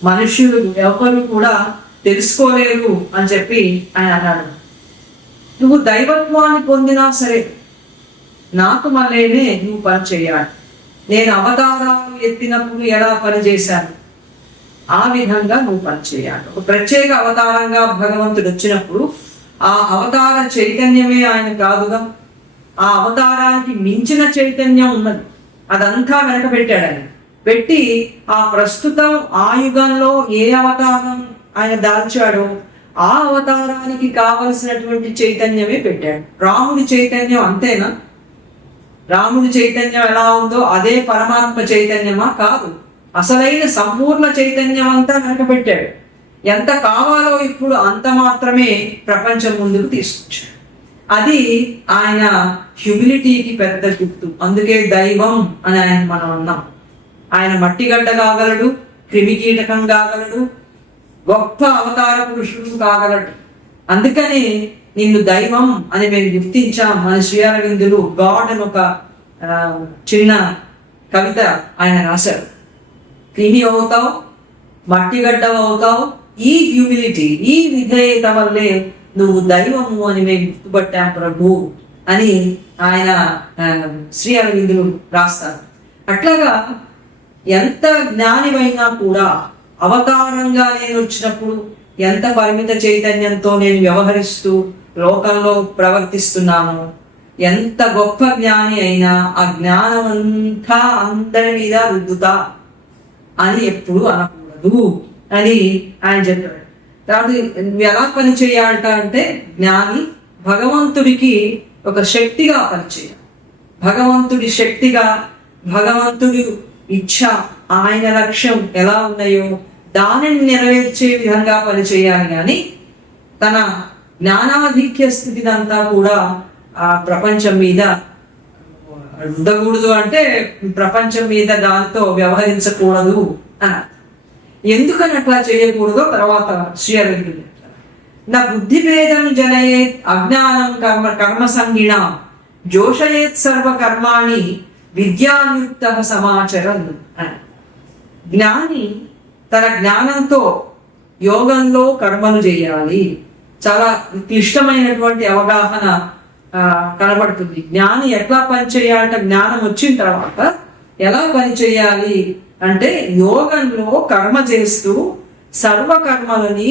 మనుష్యులు ఎవరు కూడా తెలుసుకోలేరు అని చెప్పి ఆయన అన్నాడు. నువ్వు దైవత్వాన్ని పొందినా సరే నాకు మళ్ళీనే నువ్వు పని చేయాలి. నేను అవతారాలు ఎత్తినప్పుడు ఎలా పనిచేశాను ఆ విధంగా నువ్వు పనిచేయాలి. ఒక ప్రత్యేక అవతారంగా భగవంతుడు వచ్చినప్పుడు ఆ అవతార చైతన్యమే ఆయన కాదుగా, ఆ అవతారానికి మించిన చైతన్యం ఉన్నది. అదంతా వెనక పెట్టాడు ఆయన. పెట్టి ఆ ప్రస్తుతం ఆ యుగంలో ఏ అవతారం ఆయన దాల్చాడో ఆ అవతారానికి కావలసినటువంటి చైతన్యమే పెట్టాడు. రాముడి చైతన్యం అంతేనా? రాముడి చైతన్యం ఎలా ఉందో అదే పరమాత్మ చైతన్యమా? కాదు. అసలైన సంపూర్ణ చైతన్యం అంతా వెనక పెట్టాడు. ఎంత కావాలో ఇప్పుడు అంత మాత్రమే ప్రపంచం ముందుకు తీసుకొచ్చాడు. అది ఆయన హ్యూమిలిటీకి పెద్ద గుర్తు. అందుకే దైవం అని ఆయన మనం అన్నాం. ఆయన మట్టిగడ్డ కాగలడు, క్రిమికీటకం కాగలడు, గొప్ప అవతార పురుషుడు కాగలడు. అందుకని నిన్ను దైవం అని మేము గుర్తించాం. మన శ్రీ అరవిందులు గాడ్ అని ఒక చిన్న కవిత ఆయన రాశారు. క్రిమి అవుతావు, మట్టిగడ్డ అవుతావు, ఈ హ్యూమిలిటీ, ఈ విధేయత వల్లే నువ్వు దైవము అని మేము గుర్తుపట్టాం ప్రభు అని ఆయన శ్రీ అరవిందులు రాస్తారు. అట్లాగా ఎంత జ్ఞానివైనా కూడా అవతారంగా నేను వచ్చినప్పుడు ఎంత పరిమిత చైతన్యంతో నేను వ్యవహరిస్తూ లోకంలో ప్రవర్తిస్తున్నాను, ఎంత గొప్ప జ్ఞాని అయినా ఆ జ్ఞానం అంతా అందరి మీద రుద్దుతా అని ఎప్పుడు అనకూడదు అని ఆయన చెప్పాడు. తర్వాత ఎలా పని చేయాలట అంటే జ్ఞాని భగవంతుడికి ఒక శక్తిగా పనిచేయాలి. భగవంతుడి శక్తిగా, భగవంతుడి ఇచ్ఛ, ఆయన లక్ష్యం ఎలా ఉన్నాయో దానిని నెరవేర్చే విధంగా పనిచేయాలి. కానీ తన జ్ఞానాధిక్య స్థితినంతా కూడా ఆ ప్రపంచం మీద రుద్దకూడదు, అంటే ప్రపంచం మీద దాంతో వ్యవహరించకూడదు అని. ఎందుకని అట్లా చేయకూడదో తర్వాత శ్రీ అరవిందుడు నా బుద్ధిభేదం జనయేత్ అజ్ఞానం కర్మ సంగిణ జోషయేత్ సర్వ కర్మాణి విద్యాయుక్త సమాచరం అని. జ్ఞాని తన జ్ఞానంతో యోగంలో కర్మలు చేయాలి. చాలా క్లిష్టమైనటువంటి అవగాహన కనబడుతుంది. జ్ఞాని ఎట్లా పనిచేయాలంటే జ్ఞానం వచ్చిన తర్వాత ఎలా పనిచేయాలి అంటే యోగంలో కర్మ చేస్తూ సర్వకర్మలని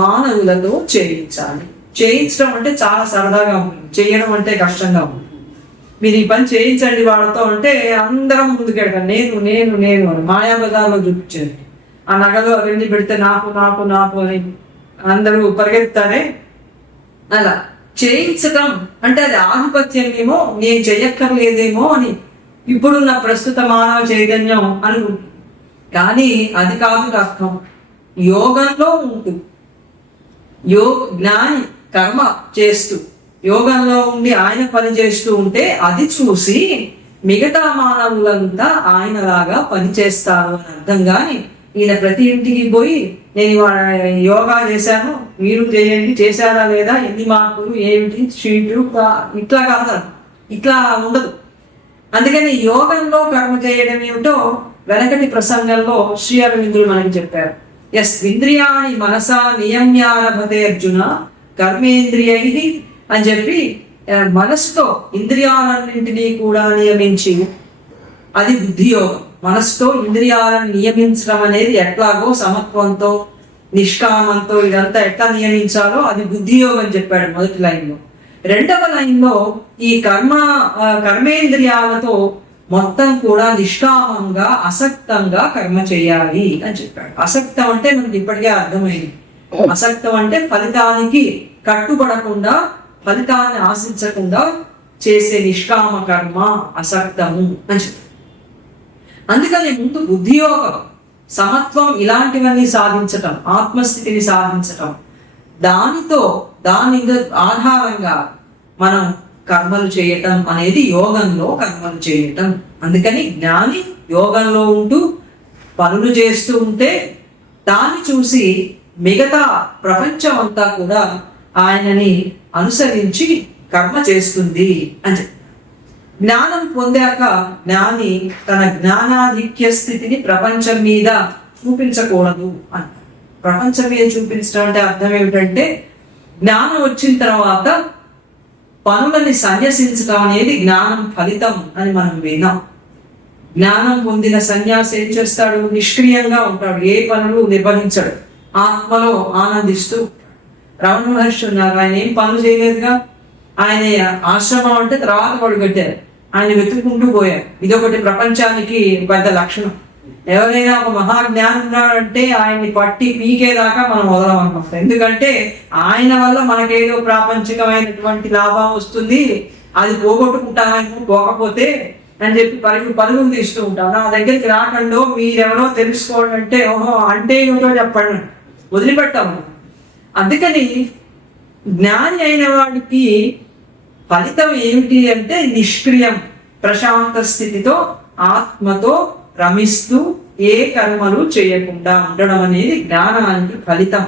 మానవులతో చేయించాలి. చేయించడం అంటే చాలా సరదాగా ఉంటుంది, చేయడం అంటే కష్టంగా ఉంటుంది. మీరు ఈ పని చేయించండి వాళ్ళతో అంటే అందరం ముందుకెళ్ళారు, నేను నేను నేను అని మాయాబజార్లో చూపించారు. ఆ నగలు అవన్నీ పెడితే నాకు నాకు నాకు అని అందరూ పరిగెత్తారే. అలా చేయించటం అంటే అది ఆధిపత్యం ఏమో, నేను చెయ్యక్కర్లేదేమో అని ఇప్పుడున్న ప్రస్తుత మానవ చైతన్యం అనుకుంటుంది. కానీ అది కాదు అర్థం. యోగంలో ఉంటుంది. జ్ఞాని కర్మ చేస్తూ యోగంలో ఉండి ఆయన పని చేస్తూ ఉంటే అది చూసి మిగతా మానవులంతా ఆయనలాగా పనిచేస్తారు అని అర్థం. కానీ ఈయన ప్రతి ఇంటికి పోయి నేను యోగా చేశాను, మీరు చేయండి, చేశారా లేదా, ఎన్ని మార్కులు, ఏమిటి షీట్లు, ఇట్లా కాదు, ఇట్లా ఉండదు. అందుకని యోగంలో కర్మ చేయడం ఏమిటో వెనకటి ప్రసంగంలో శ్రీ అరవిందులు మనకి చెప్పారు. ఇంద్రియాణి మనసా నియమ్యారభతే అర్జున కర్మేంద్రియై అని చెప్పి మనసుతో ఇంద్రియాలన్నింటినీ కూడా నియమించి, అది బుద్ధియోగం. మనసుతో ఇంద్రియాలను నియమించడం అనేది ఎట్లాగో సమత్వంతో నిష్కామంతో ఇదంతా ఎట్లా నియమించాలో అది బుద్ధియోగం చెప్పాడు మొదటి లైన్లో. రెండవ లైన్లో ఈ కర్మేంద్రియాలతో మొత్తం కూడా నిష్కామంగా అసక్తంగా కర్మ చేయాలి అని చెప్పాడు. అసక్తం అంటే మనకి ఇప్పటికే అర్థమైంది. అసక్తం అంటే ఫలితానికి కట్టుబడకుండా, ఫలితాన్ని ఆశించకుండా చేసే నిష్కామ కర్మ అసక్తము అని చెప్పాడు. అందుకని ముందు బుద్ధియోగం, సమత్వం, ఇలాంటివన్నీ సాధించటం, ఆత్మస్థితిని సాధించటం, దాని ఆధారంగా మనం కర్మలు చేయటం అనేది యోగంలో కర్మలు చేయటం. అందుకని జ్ఞాని యోగంలో ఉంటూ పనులు చేస్తూ ఉంటే దాన్ని చూసి మిగతా ప్రపంచం అంతా కూడా ఆయనని అనుసరించి కర్మ చేస్తుంది అని చెప్పారు. జ్ఞానం పొందాక జ్ఞాని తన జ్ఞానాధిక్య స్థితిని ప్రపంచం మీద చూపించకూడదు అంట. ప్రపంచం మీద చూపించడం అంటే అర్థం ఏమిటంటే జ్ఞానం వచ్చిన తర్వాత పనులని సన్యసించడం అనేది జ్ఞానం ఫలితం అని మనం విన్నాం. జ్ఞానం పొందిన సన్యాసి ఏం చేస్తాడు? నిష్క్రియంగా ఉంటాడు, ఏ పనులు నిర్వహించడు, ఆత్మలో ఆనందిస్తూ. రమణ మహర్షి ఉన్నారు, ఆయన ఏం పనులు చేయలేదుగా. ఆయన ఆశ్రమం అంటే తర్వాత వాడు కట్టారు, ఆయన వెతుక్కుంటూ పోయారు. ఇదొకటి ప్రపంచానికి పెద్ద లక్షణం. ఎవరైనా ఒక మహాజ్ఞానం ఉన్నాడంటే ఆయన్ని పట్టి పీకేదాకా మనం వదలమన్నమాట. ఎందుకంటే ఆయన వల్ల మనకేదో ప్రాపంచికమైనటువంటి లాభం వస్తుంది, అది పోగొట్టుకుంటామని పోకపోతే అని చెప్పి పరుగులు తీస్తూ ఉంటాం. నా దగ్గరికి రాకండో, మీరెవరో తెలుసుకోండి అంటే ఓహో అంటే ఏమిటో చెప్పండి, వదిలిపెట్టాము. అందుకని జ్ఞాని అయిన వాడికి ఫలితం ఏమిటి అంటే నిష్క్రియం, ప్రశాంత స్థితితో ఆత్మతో రమిస్తూ ఏ కర్మలు చేయకుండా ఉండడం అనేది జ్ఞానానికి ఫలితం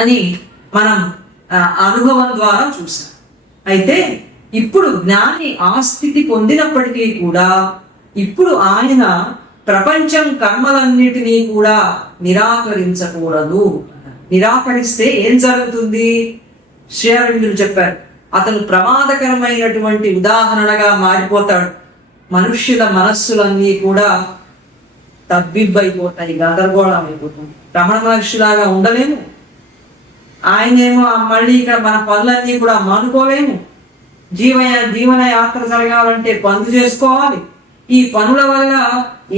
అని మనం అనుభవం ద్వారా చూసాం. అయితే ఇప్పుడు జ్ఞాని ఆ స్థితి పొందినప్పటికీ కూడా ఇప్పుడు ఆయన ప్రపంచం కర్మలన్నిటినీ కూడా నిరాకరించకూడదు. నిరాకరిస్తే ఏం జరుగుతుంది? శ్రీ అరవిందులు చెప్పారు, అతను ప్రమాదకరమైనటువంటి ఉదాహరణగా మారిపోతాడు. మనుష్యుల మనస్సులన్నీ కూడా తబ్బిబ్బైపోతాయి, గందరగోళం అయిపోతుంది. రమణ మహర్షిలాగా ఉండలేము, ఆయనేమో మళ్ళీ ఇక్కడ మన పనులన్నీ కూడా మానుకోలేము. జీవన యాత్ర జరగాలంటే పనులు చేసుకోవాలి. ఈ పనుల వల్ల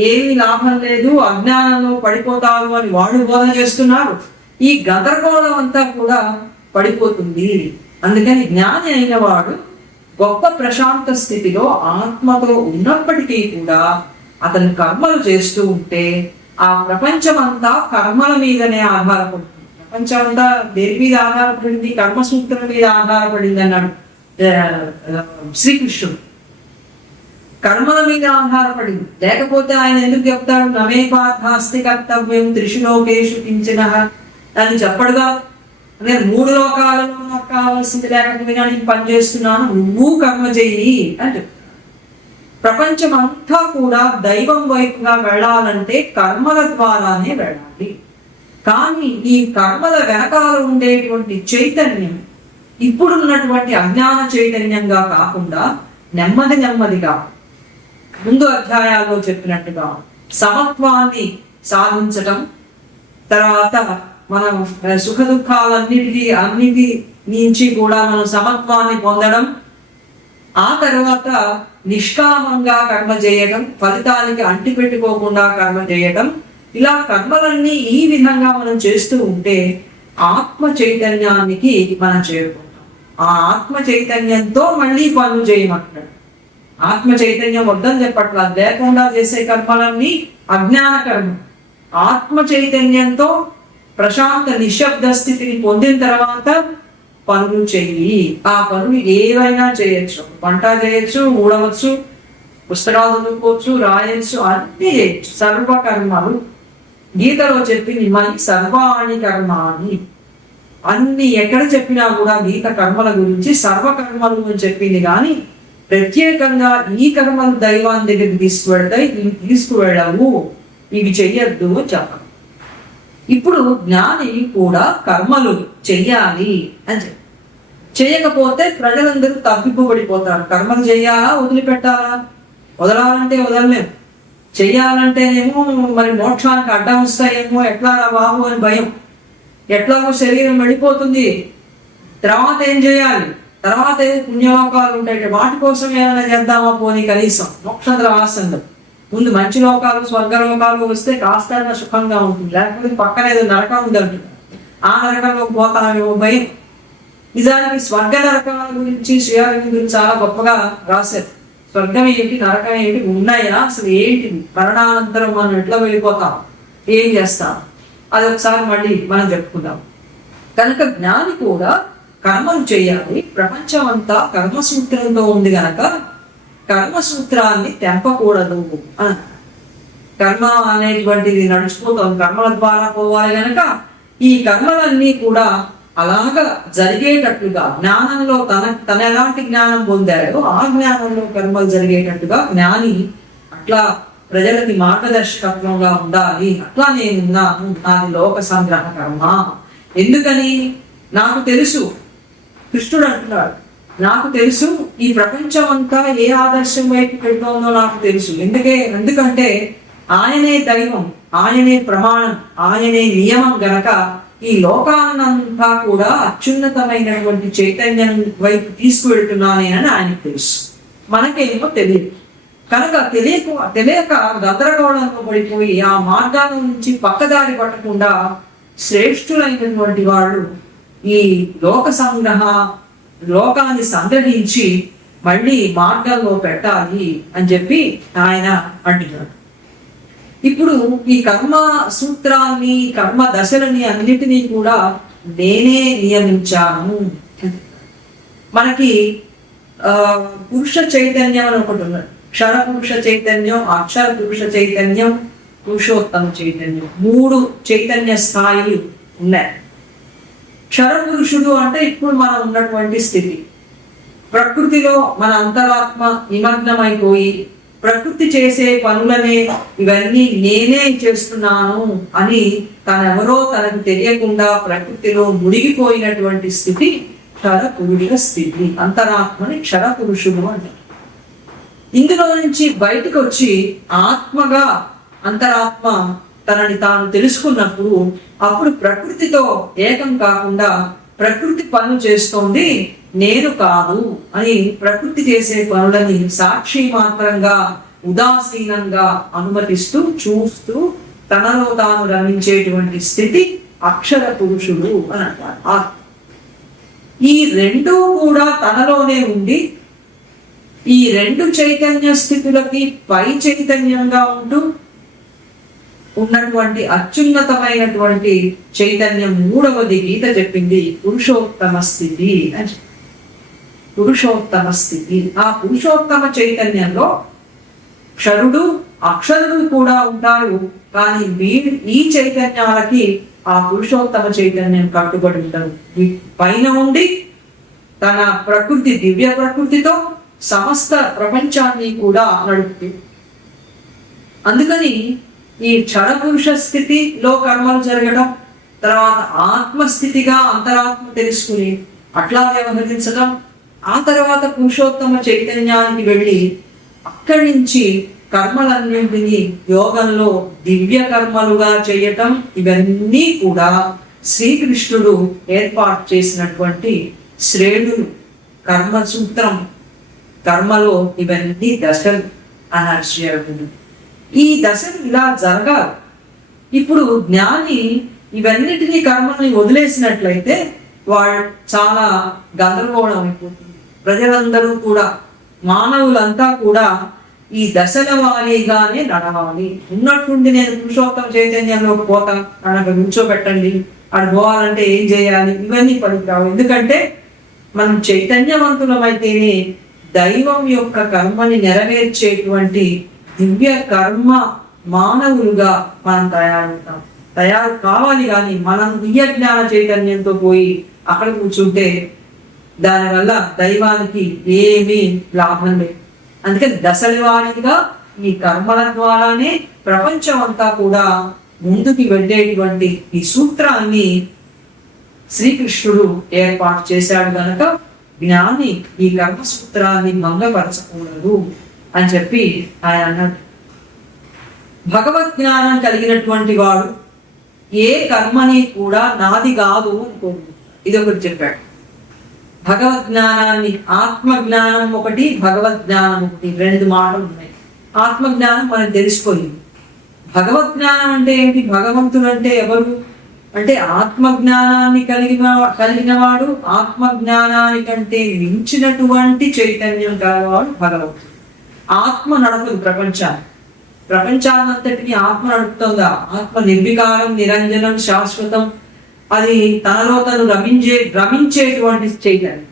ఏమీ లాభం లేదు, అజ్ఞానంలో పడిపోతారు అని వాడు బోధన చేస్తున్నారు. ఈ గందరగోళం అంతా కూడా పడిపోతుంది. అందుకని జ్ఞాని అయిన వాడు గొప్ప ప్రశాంత స్థితిలో ఆత్మతో ఉన్నప్పటికీ కూడా అతను కర్మలు చేస్తూ ఉంటే ఆ ప్రపంచం అంతా కర్మల మీదనే ఆధారపడుతుంది. ప్రపంచం అంతా దేని మీద ఆధారపడింది? కర్మసూత్రం మీద ఆధారపడింది అన్నాడు శ్రీకృష్ణుడు. కర్మల మీద ఆధారపడింది, లేకపోతే ఆయన ఎందుకు చెప్తాడు నమే పార్థాస్తి కర్తవ్యం త్రిషు లోకేషు కించన అని చెప్పడుగా. నేను 3 లోకాలలో నాకు కావాల్సింది లేకపోయినా నేను పనిచేస్తున్నాను, నువ్వు కర్మ చెయ్యి అని చెప్తాను. ప్రపంచం అంతా కూడా దైవం వైపుగా వెళ్ళాలంటే కర్మల ద్వారానే వెళ్ళాలి. కానీ ఈ కర్మల వెనకాల ఉండేటువంటి చైతన్యం, ఇప్పుడున్నటువంటి అజ్ఞాన చైతన్యంగా కాకుండా నెమ్మదిగా ముందు అధ్యాయాల్లో చెప్పినట్టుగా సమత్వాన్ని సాధించటం, తర్వాత మనం సుఖ అన్నిటి నుంచి కూడా మనం సమత్వాన్ని పొందడం, ఆ తర్వాత నిష్కామంగా కర్మ చేయడం, ఫలితానికి అంటిపెట్టుకోకుండా కర్మ చేయడం, ఇలా కర్మలన్నీ ఈ విధంగా మనం చేస్తూ ఉంటే ఆత్మ చైతన్యానికి మనం చేరుకుంటాం. ఆ ఆత్మ చైతన్యంతో మళ్ళీ పనులు చేయమంటాడు. ఆత్మ చైతన్యం వద్దని చెప్పట్లా, లేకుండా చేసే కర్మలన్నీ అజ్ఞాన కర్మ. ఆత్మ చైతన్యంతో ప్రశాంత నిశ్శబ్ద స్థితిని పొందిన తర్వాత పనులు చెయ్యి. ఆ పనులు ఏవైనా చేయొచ్చు, వంట చేయొచ్చు, ఊడవచ్చు, పుస్తకాలు చదువుకోవచ్చు, రాయొచ్చు, అన్నీ చేయొచ్చు. సర్వకర్మలు గీతలో చెప్పింది మై సర్వాణి కర్మాని. అన్ని ఎక్కడ చెప్పినా కూడా గీత కర్మల గురించి సర్వకర్మలు అని చెప్పింది, కానీ ప్రత్యేకంగా ఈ కర్మలు దైవాన్ని దగ్గరికి తీసుకువెళ్తాయి, ఇవి తీసుకువెళ్ళవు, ఇవి చెయ్యొద్దు అని చెప్పాలి. ఇప్పుడు జ్ఞాని కూడా కర్మలు చెయ్యాలి అని చెప్పి, చేయకపోతే ప్రజలందరూ తప్పిపోబడిపోతారు. కర్మలు చెయ్యాలా, వదిలిపెట్టాలా? వదలాలంటే వదలలేము, చెయ్యాలంటేనేమో మరి మోక్షానికి అడ్డం వస్తాయేమో, ఎట్లా రా బాబు అని భయం. ఎట్లాగో శరీరం వెళ్ళిపోతుంది, తర్వాత ఏం చేయాలి, తర్వాత ఏదో పుణ్యలోకాలు ఉంటాయి, వాటి కోసం ఏమైనా చేద్దామా పోనీ, కనీసం మోక్షంద్ర ఆసందం. ముందు మంచి లోకాలు, స్వర్గలోకాలు వస్తే కాస్త సుఖంగా ఉంటుంది, లేకపోతే పక్కన ఏదో నరకం ఉందంటుంది, ఆ నరకంలో పోతామేమో భయం. నిజానికి స్వర్గ నరకాల గురించి శ్రీహరి గురించి చాలా గొప్పగా రాశారు. స్వర్గం ఏంటి, నరకం ఏంటి, ఉన్నాయా, అసలు ఏంటి, మరణానంతరం మనం ఎట్లా వెళ్ళిపోతాం, ఏం చేస్తాం, అది ఒకసారి మళ్ళీ మనం చెప్పుకుందాం. కనుక జ్ఞాని కూడా కర్మలు చేయాలి. ప్రపంచం అంతా కర్మసూత్రంతో ఉంది గనక కర్మసూత్రాన్ని తెంపకూడదు అని. కర్మ అనేటువంటిది నడుచుకుంటాం, కర్మల ద్వారా పోవాలి గనక ఈ కర్మలన్నీ కూడా అలాగా జరిగేటట్లుగా జ్ఞానంలో తన ఎలాంటి జ్ఞానం పొందాడో ఆ జ్ఞానంలో కర్మలు జరిగేటట్టుగా జ్ఞాని అట్లా ప్రజలకి మార్గదర్శకత్వంగా ఉండాలి. అట్లా నేనున్నాను, నాది లోక సంగ్రహ కర్మ. ఎందుకని? నాకు తెలుసు, కృష్ణుడు అంటున్నాడు, నాకు తెలుసు ఈ ప్రపంచం అంతా ఏ ఆదర్శం వైపు పెడుతోందో నాకు తెలుసు. ఎందుకంటే ఆయనే దైవం, ఆయనే ప్రమాణం, ఆయనే నియమం గనక ఈ లోకాన్నంతా కూడా అత్యున్నతమైనటువంటి చైతన్యం వైపు తీసుకువెళ్తున్నానేనని ఆయనకు తెలుసు. మనకేమో తెలియదు. కనుక తెలియక గందరగోళంలో పడిపోయి ఆ మార్గాల నుంచి పక్కదారి పట్టకుండా శ్రేష్ఠులైనటువంటి వాళ్ళు ఈ లోకాన్ని సంగ్రహించి మళ్ళీ మార్గంలో పెట్టాలి అని చెప్పి ఆయన అంటున్నాడు. ఇప్పుడు ఈ కర్మ సూత్రాన్ని, కర్మ దశలని అన్నిటినీ కూడా నేనే నియమించాను. మనకి పురుష చైతన్యం అని ఒకటి ఉన్నది. క్షర పురుష చైతన్యం, అక్షర పురుష చైతన్యం, పురుషోత్తమ చైతన్యం, 3 చైతన్య స్థాయిలు ఉన్నాయి. క్షర పురుషుడు అంటే ఇప్పుడు మనం ఉన్నటువంటి స్థితి. ప్రకృతిలో మన అంతరాత్మ నిమగ్నమైపోయి ప్రకృతి చేసే పనులనే ఇవన్నీ నేనే చేస్తున్నాను అని తనెవరో తనకు తెలియకుండా ప్రకృతిలో మునిగిపోయినటువంటి స్థితి క్షర పురుష స్థితి. అంతరాత్మని క్షర పురుషుడు అంటే. ఇందులో నుంచి బయటకు వచ్చి ఆత్మగా అంతరాత్మ తనని తాను తెలుసుకున్నప్పుడు అప్పుడు ప్రకృతితో ఏకం కాకుండా ప్రకృతి పనులు చేస్తోంది, నేను కాదు అని ప్రకృతి చేసే పనులని సాక్షి మాత్రంగా ఉదాసీనంగా అనుమతిస్తూ చూస్తూ తనలో తాను రమించేటువంటి స్థితి అక్షర పురుషుడు అని అంటారు. ఈ రెండూ కూడా తనలోనే ఉండి ఈ 2 చైతన్య స్థితులకి పై చైతన్యంగా ఉంటూ ఉన్నటువంటి అత్యున్నతమైనటువంటి చైతన్యం 3వది గీత చెప్పింది పురుషోత్తమ స్థితి అని. పురుషోత్తమ స్థితి, ఆ పురుషోత్తమ చైతన్యంలో క్షరుడు అక్షరుడు కూడా ఉంటారు. కానీ ఈ చైతన్యాలకి ఆ పురుషోత్తమ చైతన్యం కట్టుబడి ఉంటారు. పైన ఉండి తన ప్రకృతి, దివ్య ప్రకృతితో సమస్త ప్రపంచాన్ని కూడా నడుపుతుంది. అందుకని ఈ క్షర పురుష స్థితిలో కర్మలు జరగడం, తర్వాత ఆత్మస్థితిగా అంతరాత్మ తెలుసుకుని అట్లా వ్యవహరించడం. ఆ తర్వాత పురుషోత్తమ చైతన్యానికి వెళ్ళి అక్కడి నుంచి కర్మలన్నింటినీ యోగంలో దివ్య కర్మలుగా చేయటం, ఇవన్నీ కూడా శ్రీకృష్ణుడు ఏర్పాటు చేసినటువంటి శ్రేణులు, కర్మ సూత్రం, కర్మలో ఇవన్నీ దశలు అన్నారు శ్రీ అరవిందుడు. ఈ దశలు ఇలా జరగాలి. ఇప్పుడు జ్ఞాని ఇవన్నిటినీ కర్మల్ని వదిలేసినట్లయితే వాడు చాలా గందరగోళం అయిపోతుంది. ప్రజలందరూ కూడా, మానవులంతా కూడా ఈ దశల వారీగానే నడవాలి. ఉన్నట్టుండి నేను పురుషోత్తమ చైతన్యంలోకి పోతా, అక్కడ కూర్చోబెట్టండి, అక్కడ పోవాలంటే ఏం చేయాలి, ఇవన్నీ పనికిరావు. ఎందుకంటే మనం చైతన్యవంతులమైతేనే దైవం యొక్క కర్మని నెరవేర్చేటువంటి దివ్య కర్మ మానవులుగా మనం తయారు కావాలి. కానీ మనం దివ్య జ్ఞాన చైతన్యంతో పోయి అక్కడ కూర్చుంటే దానివల్ల దైవానికి ఏమీ లాభం లేదు. అందుకని దశల వారీగా ఈ కర్మల ద్వారానే ప్రపంచం అంతా కూడా ముందుకు వెళ్ళేటువంటి ఈ సూత్రాన్ని శ్రీకృష్ణుడు ఏర్పాటు చేశాడు కనుక జ్ఞాని ఈ కర్మ సూత్రాన్ని భంగపరచకూడదు అని చెప్పి ఆయన అన్నాడు. భగవద్ జ్ఞానం కలిగినటువంటి వాడు ఏ కర్మని కూడా నాది కాదు అనుకోడు. ఇది ఒకటి చెప్పాడు. భగవద్ జ్ఞానాన్ని, ఆత్మ జ్ఞానం ఒకటి, భగవద్ జ్ఞానం ఒకటి, రెండు మాటలు ఉన్నాయి. ఆత్మ జ్ఞానం మనకు తెలిసిపోయింది. భగవద్ జ్ఞానం అంటే ఏంటి? భగవంతుడు అంటే ఎవరు అంటే ఆత్మ జ్ఞానాన్ని కలిగిన వాడు, ఆత్మ జ్ఞానానికంటే మించినటువంటి చైతన్యం కలవాడు భగవంతుడు. ఆత్మ నడపదు ప్రపంచాన్నంతటిని ఆత్మ నడుపుతుందా? ఆత్మ నిర్వికారం, నిరంజనం, శాశ్వతం. అది తనలో తను రమించేటువంటి చైతన్యం.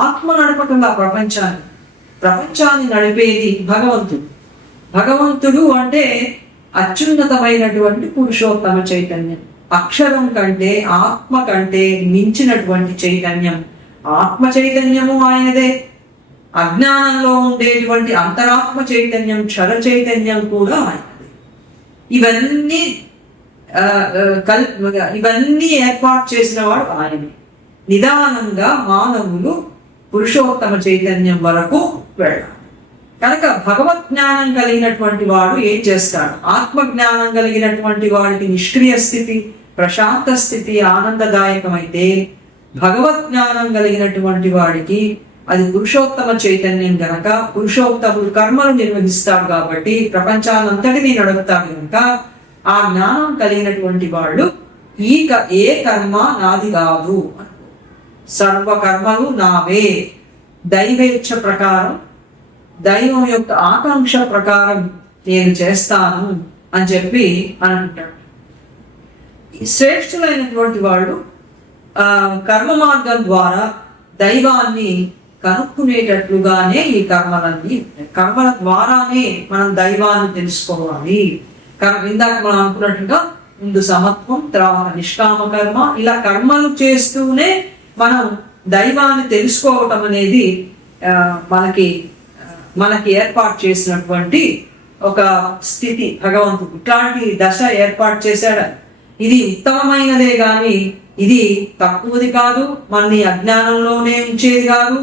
ఆత్మ నడపకుండా ప్రపంచాన్ని నడిపేది భగవంతుడు. భగవంతుడు అంటే అత్యున్నతమైనటువంటి పురుషోత్తమ చైతన్యం. అక్షరం కంటే, ఆత్మ కంటే మించినటువంటి చైతన్యం. ఆత్మ చైతన్యము ఆయనదే. అజ్ఞానంలో ఉండేటువంటి అంతరాత్మ చైతన్యం, క్షర చైతన్యం కూడా ఆయనదే. ఇవన్నీ ఏర్పాటు చేసిన వాడు ఆయనే. నిదానంగా మానవులు పురుషోత్తమ చైతన్యం వరకు వెళ్ళాలి. కనుక భగవత్ జ్ఞానం కలిగినటువంటి వాడు ఏం చేస్తాడు? ఆత్మ జ్ఞానం కలిగినటువంటి వాడికి నిష్క్రియ స్థితి, ప్రశాంత స్థితి ఆనందదాయకమైతే, భగవత్ జ్ఞానం కలిగినటువంటి వాడికి అది పురుషోత్తమ చైతన్యం గనక, పురుషోత్తముడు కర్మలు నిర్వహిస్తాడు కాబట్టి ప్రపంచానంతటినీ నడుపుతాడు కనుక ఆ జ్ఞానం కలిగినటువంటి వాళ్ళు ఏ కర్మ నాది కాదు, సర్వ కర్మలు నావే, దైవేచ్ఛ ప్రకారం, దైవం యొక్క ఆకాంక్ష ప్రకారం నేను చేస్తాను అని చెప్పి అని అంటాడు. శ్రేష్ఠులైనటువంటి వాళ్ళు కర్మ మార్గం ద్వారా దైవాన్ని కనుక్కునేటట్లుగానే ఈ కర్మల ద్వారానే మనం దైవాన్ని తెలుసుకోవాలి. ఇందాక మనం అనుకున్నట్టుగా ముందు సమత్వం, తర్వాత నిష్కామ కర్మ, ఇలా కర్మలు చేస్తూనే మనం దైవాన్ని తెలుసుకోవటం అనేది మనకి ఏర్పాటు చేసినటువంటి ఒక స్థితి. భగవంతుడు ఇట్లాంటి దశ ఏర్పాటు చేశాడు. ఇది ఉత్తమమైనదే గాని ఇది తక్కువది కాదు, మనని అజ్ఞానంలోనే ఉంచేది కాదు,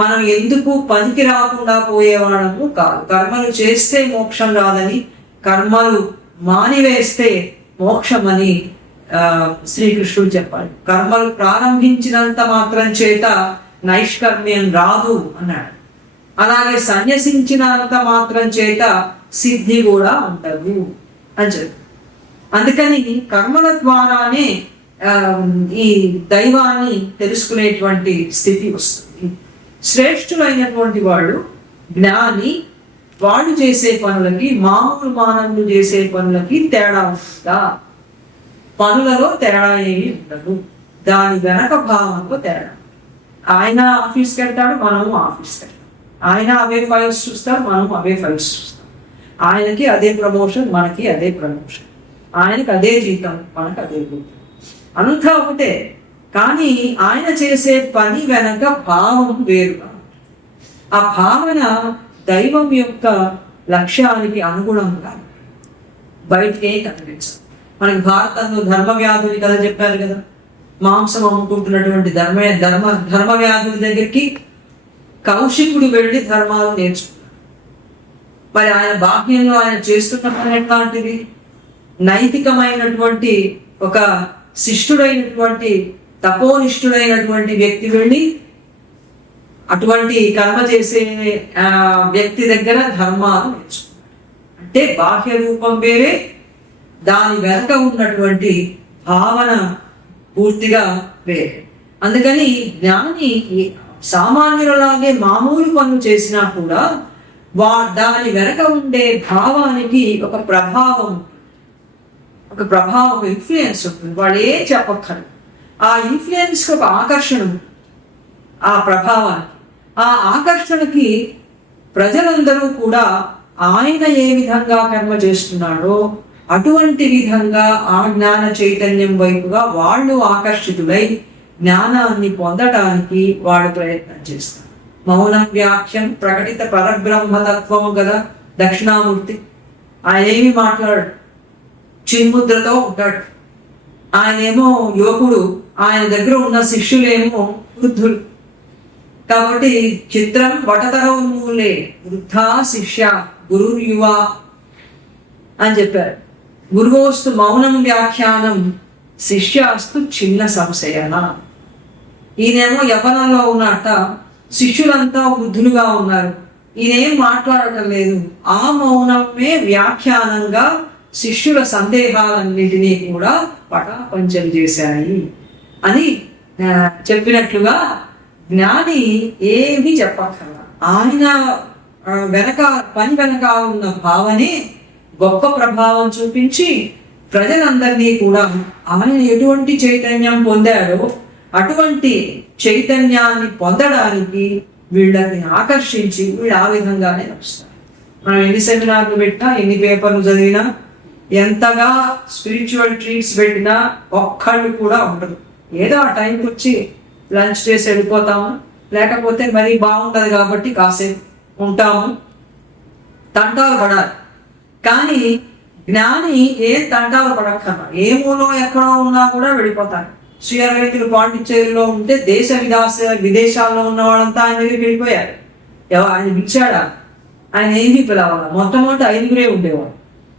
మనం ఎందుకు పనికి రాకుండా పోయేవాళ్ళము కాదు. కర్మలు చేస్తే మోక్షం రాదని, కర్మలు మానివేస్తే మోక్షం అని శ్రీకృష్ణుడు చెప్పాడు. కర్మలు ప్రారంభించినంత మాత్రం చేత నైష్కర్మ్యం రాదు అన్నాడు. అలాగే సన్యసించినంత మాత్రం చేత సిద్ధి కూడా ఉండదు అని చెప్పి, అందుకని కర్మల ద్వారానే ఈ దైవాన్ని తెలుసుకునేటువంటి స్థితి వస్తుంది. శ్రేష్ఠులైనటువంటి వాళ్ళు జ్ఞాని, వాళ్ళు చేసే పనులకి మామూలు మానవులు చేసే పనులకి తేడా ఉంటుందా? పనులలో తేడా ఏమి ఉండదు, దాని వెనక భావంలో తేడా. ఆయన ఆఫీస్కి వెళ్తాడు, మనము ఆఫీస్కి వెళ్తాం. ఆయన అవే ఫైల్స్ చూస్తాం, మనం అవే ఫైల్స్ చూస్తాం. ఆయనకి అదే ప్రమోషన్, మనకి అదే ప్రమోషన్. ఆయనకి అదే జీతం, మనకు అదే జీతం, అంతా ఒకటే. కానీ ఆయన చేసే పని వెనక భావం వేరుగా, ఆ భావన దైవం యొక్క లక్ష్యానికి అనుగుణంగా బయటకే కనిపించదు. మనకి భారతంలో ధర్మ వ్యాధుని కథ చెప్పారు కదా. మాంసం అమ్ముకుంటున్నటువంటి ధర్మ వ్యాధుల దగ్గరికి కౌశికుడు వెళ్ళి ధర్మాలు నేర్చుకున్నాడు. మరి ఆయన బాహ్యంలో ఆయన చేస్తున్న పని ఎట్లాంటిది? నైతికమైనటువంటి ఒక శిష్టుడైనటువంటి తపోనిష్ఠుడైనటువంటి వ్యక్తి వెళ్ళి అటువంటి కర్మ చేసే వ్యక్తి దగ్గర ధర్మాలు నేర్చుకున్నాడు. అంటే బాహ్య రూపం వేరే, దాని వెనక ఉన్నటువంటి భావన పూర్తిగా వేరే. అందుకని జ్ఞాని సామాన్యులలాగే మామూలు పనులు చేసినా కూడా దాని వెనక ఉండే భావానికి ఒక ప్రభావం ఇన్ఫ్లుయెన్స్ ఉంటుంది. వాడు ఏం చెప్పక్కర్లేదు, ఆ ఇన్ఫ్లుయెన్స్కి ఒక ఆకర్షణ ఉంటుంది. ఆ ప్రభావానికి, ఆ ఆకర్షణకి ప్రజలందరూ కూడా ఆయన ఏ విధంగా కర్మ చేస్తున్నాడో అటువంటి విధంగా ఆ జ్ఞాన చైతన్యం వైపుగా వాళ్ళు ఆకర్షితులై జ్ఞానాన్ని పొందటానికి వాళ్ళు ప్రయత్నం చేస్తారు. మౌన వ్యాఖ్యం ప్రకటిత పరబ్రహ్మతత్వం కదా దక్షిణామూర్తి. ఆయన ఏమి మాట్లాడు, చిన్ముద్రతో ఉంటాడు. ఆయనేమో యువకుడు, ఆయన దగ్గర ఉన్న శిష్యులేమో వృద్ధులు. కాబట్టి చిత్రం వటతరోన్మూలే వృద్ధా శిష్య గురుర్యువ అని చెప్పారు. గురువోస్తు మౌనం వ్యాఖ్యానం శిష్యాస్తు చిన్న సంశయన. ఈయనేమో యవ్వనంలో ఉన్నట్ట, శిష్యులంతా వృద్ధులుగా ఉన్నారు. ఈయనేం మాట్లాడటం లేదు. ఆ మౌనమే వ్యాఖ్యానంగా శిష్యుల సందేహాలన్నిటినీ కూడా పటాపంచలు చేశాయి అని చెప్పినట్లుగా జ్ఞాని ఏమీ చెప్పక్కర్లా. ఆయన పని వెనక ఉన్న భావనే గొప్ప ప్రభావం చూపించి ప్రజలందరినీ కూడా ఆయన ఎటువంటి చైతన్యం పొందాడో అటువంటి చైతన్యాన్ని పొందడానికి వీళ్ళని ఆకర్షించి వీళ్ళు ఆ విధంగానే నడుస్తారు. మనం ఎన్ని సెమినార్లు పెట్టినా, ఎన్ని పేపర్లు చదివినా, ఎంతగా స్పిరిచువల్ ట్రీట్స్ పెట్టినా ఒక్కళ్ళు కూడా ఉండదు. ఏదో ఆ టైంకి వచ్చి లంచ్ చేసి వెళ్ళిపోతాము, లేకపోతే మరీ బాగుండదు కాబట్టి కాసేపు ఉంటాము, తంటాలు పడాలి. కానీ జ్ఞాని ఏం తంటాలు పడక్కర్లా, ఏ మూలో ఎక్కడో ఉన్నా కూడా వెళ్ళిపోతారు. శ్రీ అరవిందులు పాండిచ్చేరిలో ఉంటే విదేశాల్లో ఉన్న వాళ్ళంతా ఆయన దగ్గరికి వెళ్ళిపోయారు. ఆయన పిలిచాడా? ఆయన ఏమీ పిలవాలి. మొట్టమొదటి 5 ఉండేవాడు.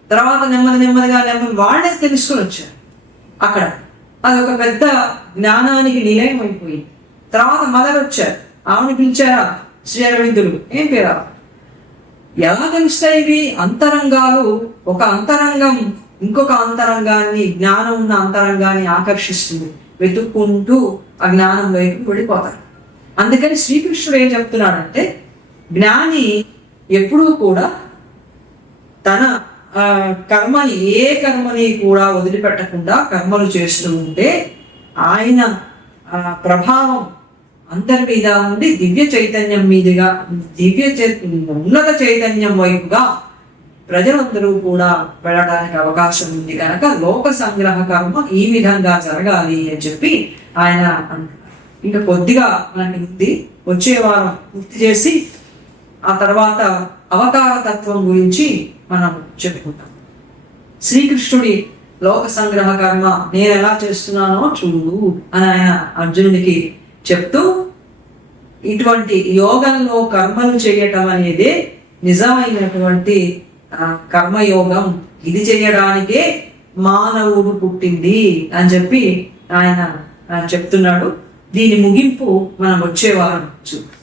తర్వాత నెమ్మదిగా వాళ్ళే తెలుసుకొని వచ్చారు. అక్కడ అదొక పెద్ద జ్ఞానానికి నిలయం అయిపోయింది. తర్వాత మదర్ వచ్చారు, ఆమెను పిలిచారా శ్రీ అరవిందులు, ఏం పేరా? ఎలా తెలుస్తాయి ఇవి? అంతరంగాలు. ఒక అంతరంగం ఇంకొక అంతరంగాన్ని, జ్ఞానం ఉన్న అంతరంగాన్ని ఆకర్షిస్తుంది. వెతుక్కుంటూ ఆ జ్ఞానం వైపు వెళ్ళిపోతారు. అందుకని శ్రీకృష్ణుడు ఏం చెప్తున్నాడంటే, జ్ఞాని ఎప్పుడూ కూడా తన ఏ కర్మని కూడా వదిలిపెట్టకుండా కర్మలు చేస్తూ ఉంటే ఆయన ప్రభావం అందరి మీద ఉండి దివ్య చైతన్యం మీదుగా ఉన్నత చైతన్యం వైపుగా ప్రజలందరూ కూడా వెళ్ళడానికి అవకాశం ఉంది. కనుక లోక సంగ్రహ కర్మ ఈ విధంగా జరగాలి అని చెప్పి ఆయన అంటున్నారు. ఇంకా కొద్దిగా మనకి ఉంది, వచ్చే వారం పూర్తి చేసి ఆ తర్వాత అవతార తత్వం గురించి మనం చెప్పుకుంటాం. శ్రీకృష్ణుడి లోక సంగ్రహ కర్మ నేను ఎలా చేస్తున్నానో చూడు అని ఆయన అర్జునుడికి చెప్తూ, ఇటువంటి యోగంలో కర్మలు చేయటం అనేది నిజమైనటువంటి కర్మయోగం. ఇది చేయడానికే మానవుడు పుట్టింది అని చెప్పి ఆయన చెప్తున్నాడు. దీని ముగింపు మనం వచ్చే వారం చూద్దాం.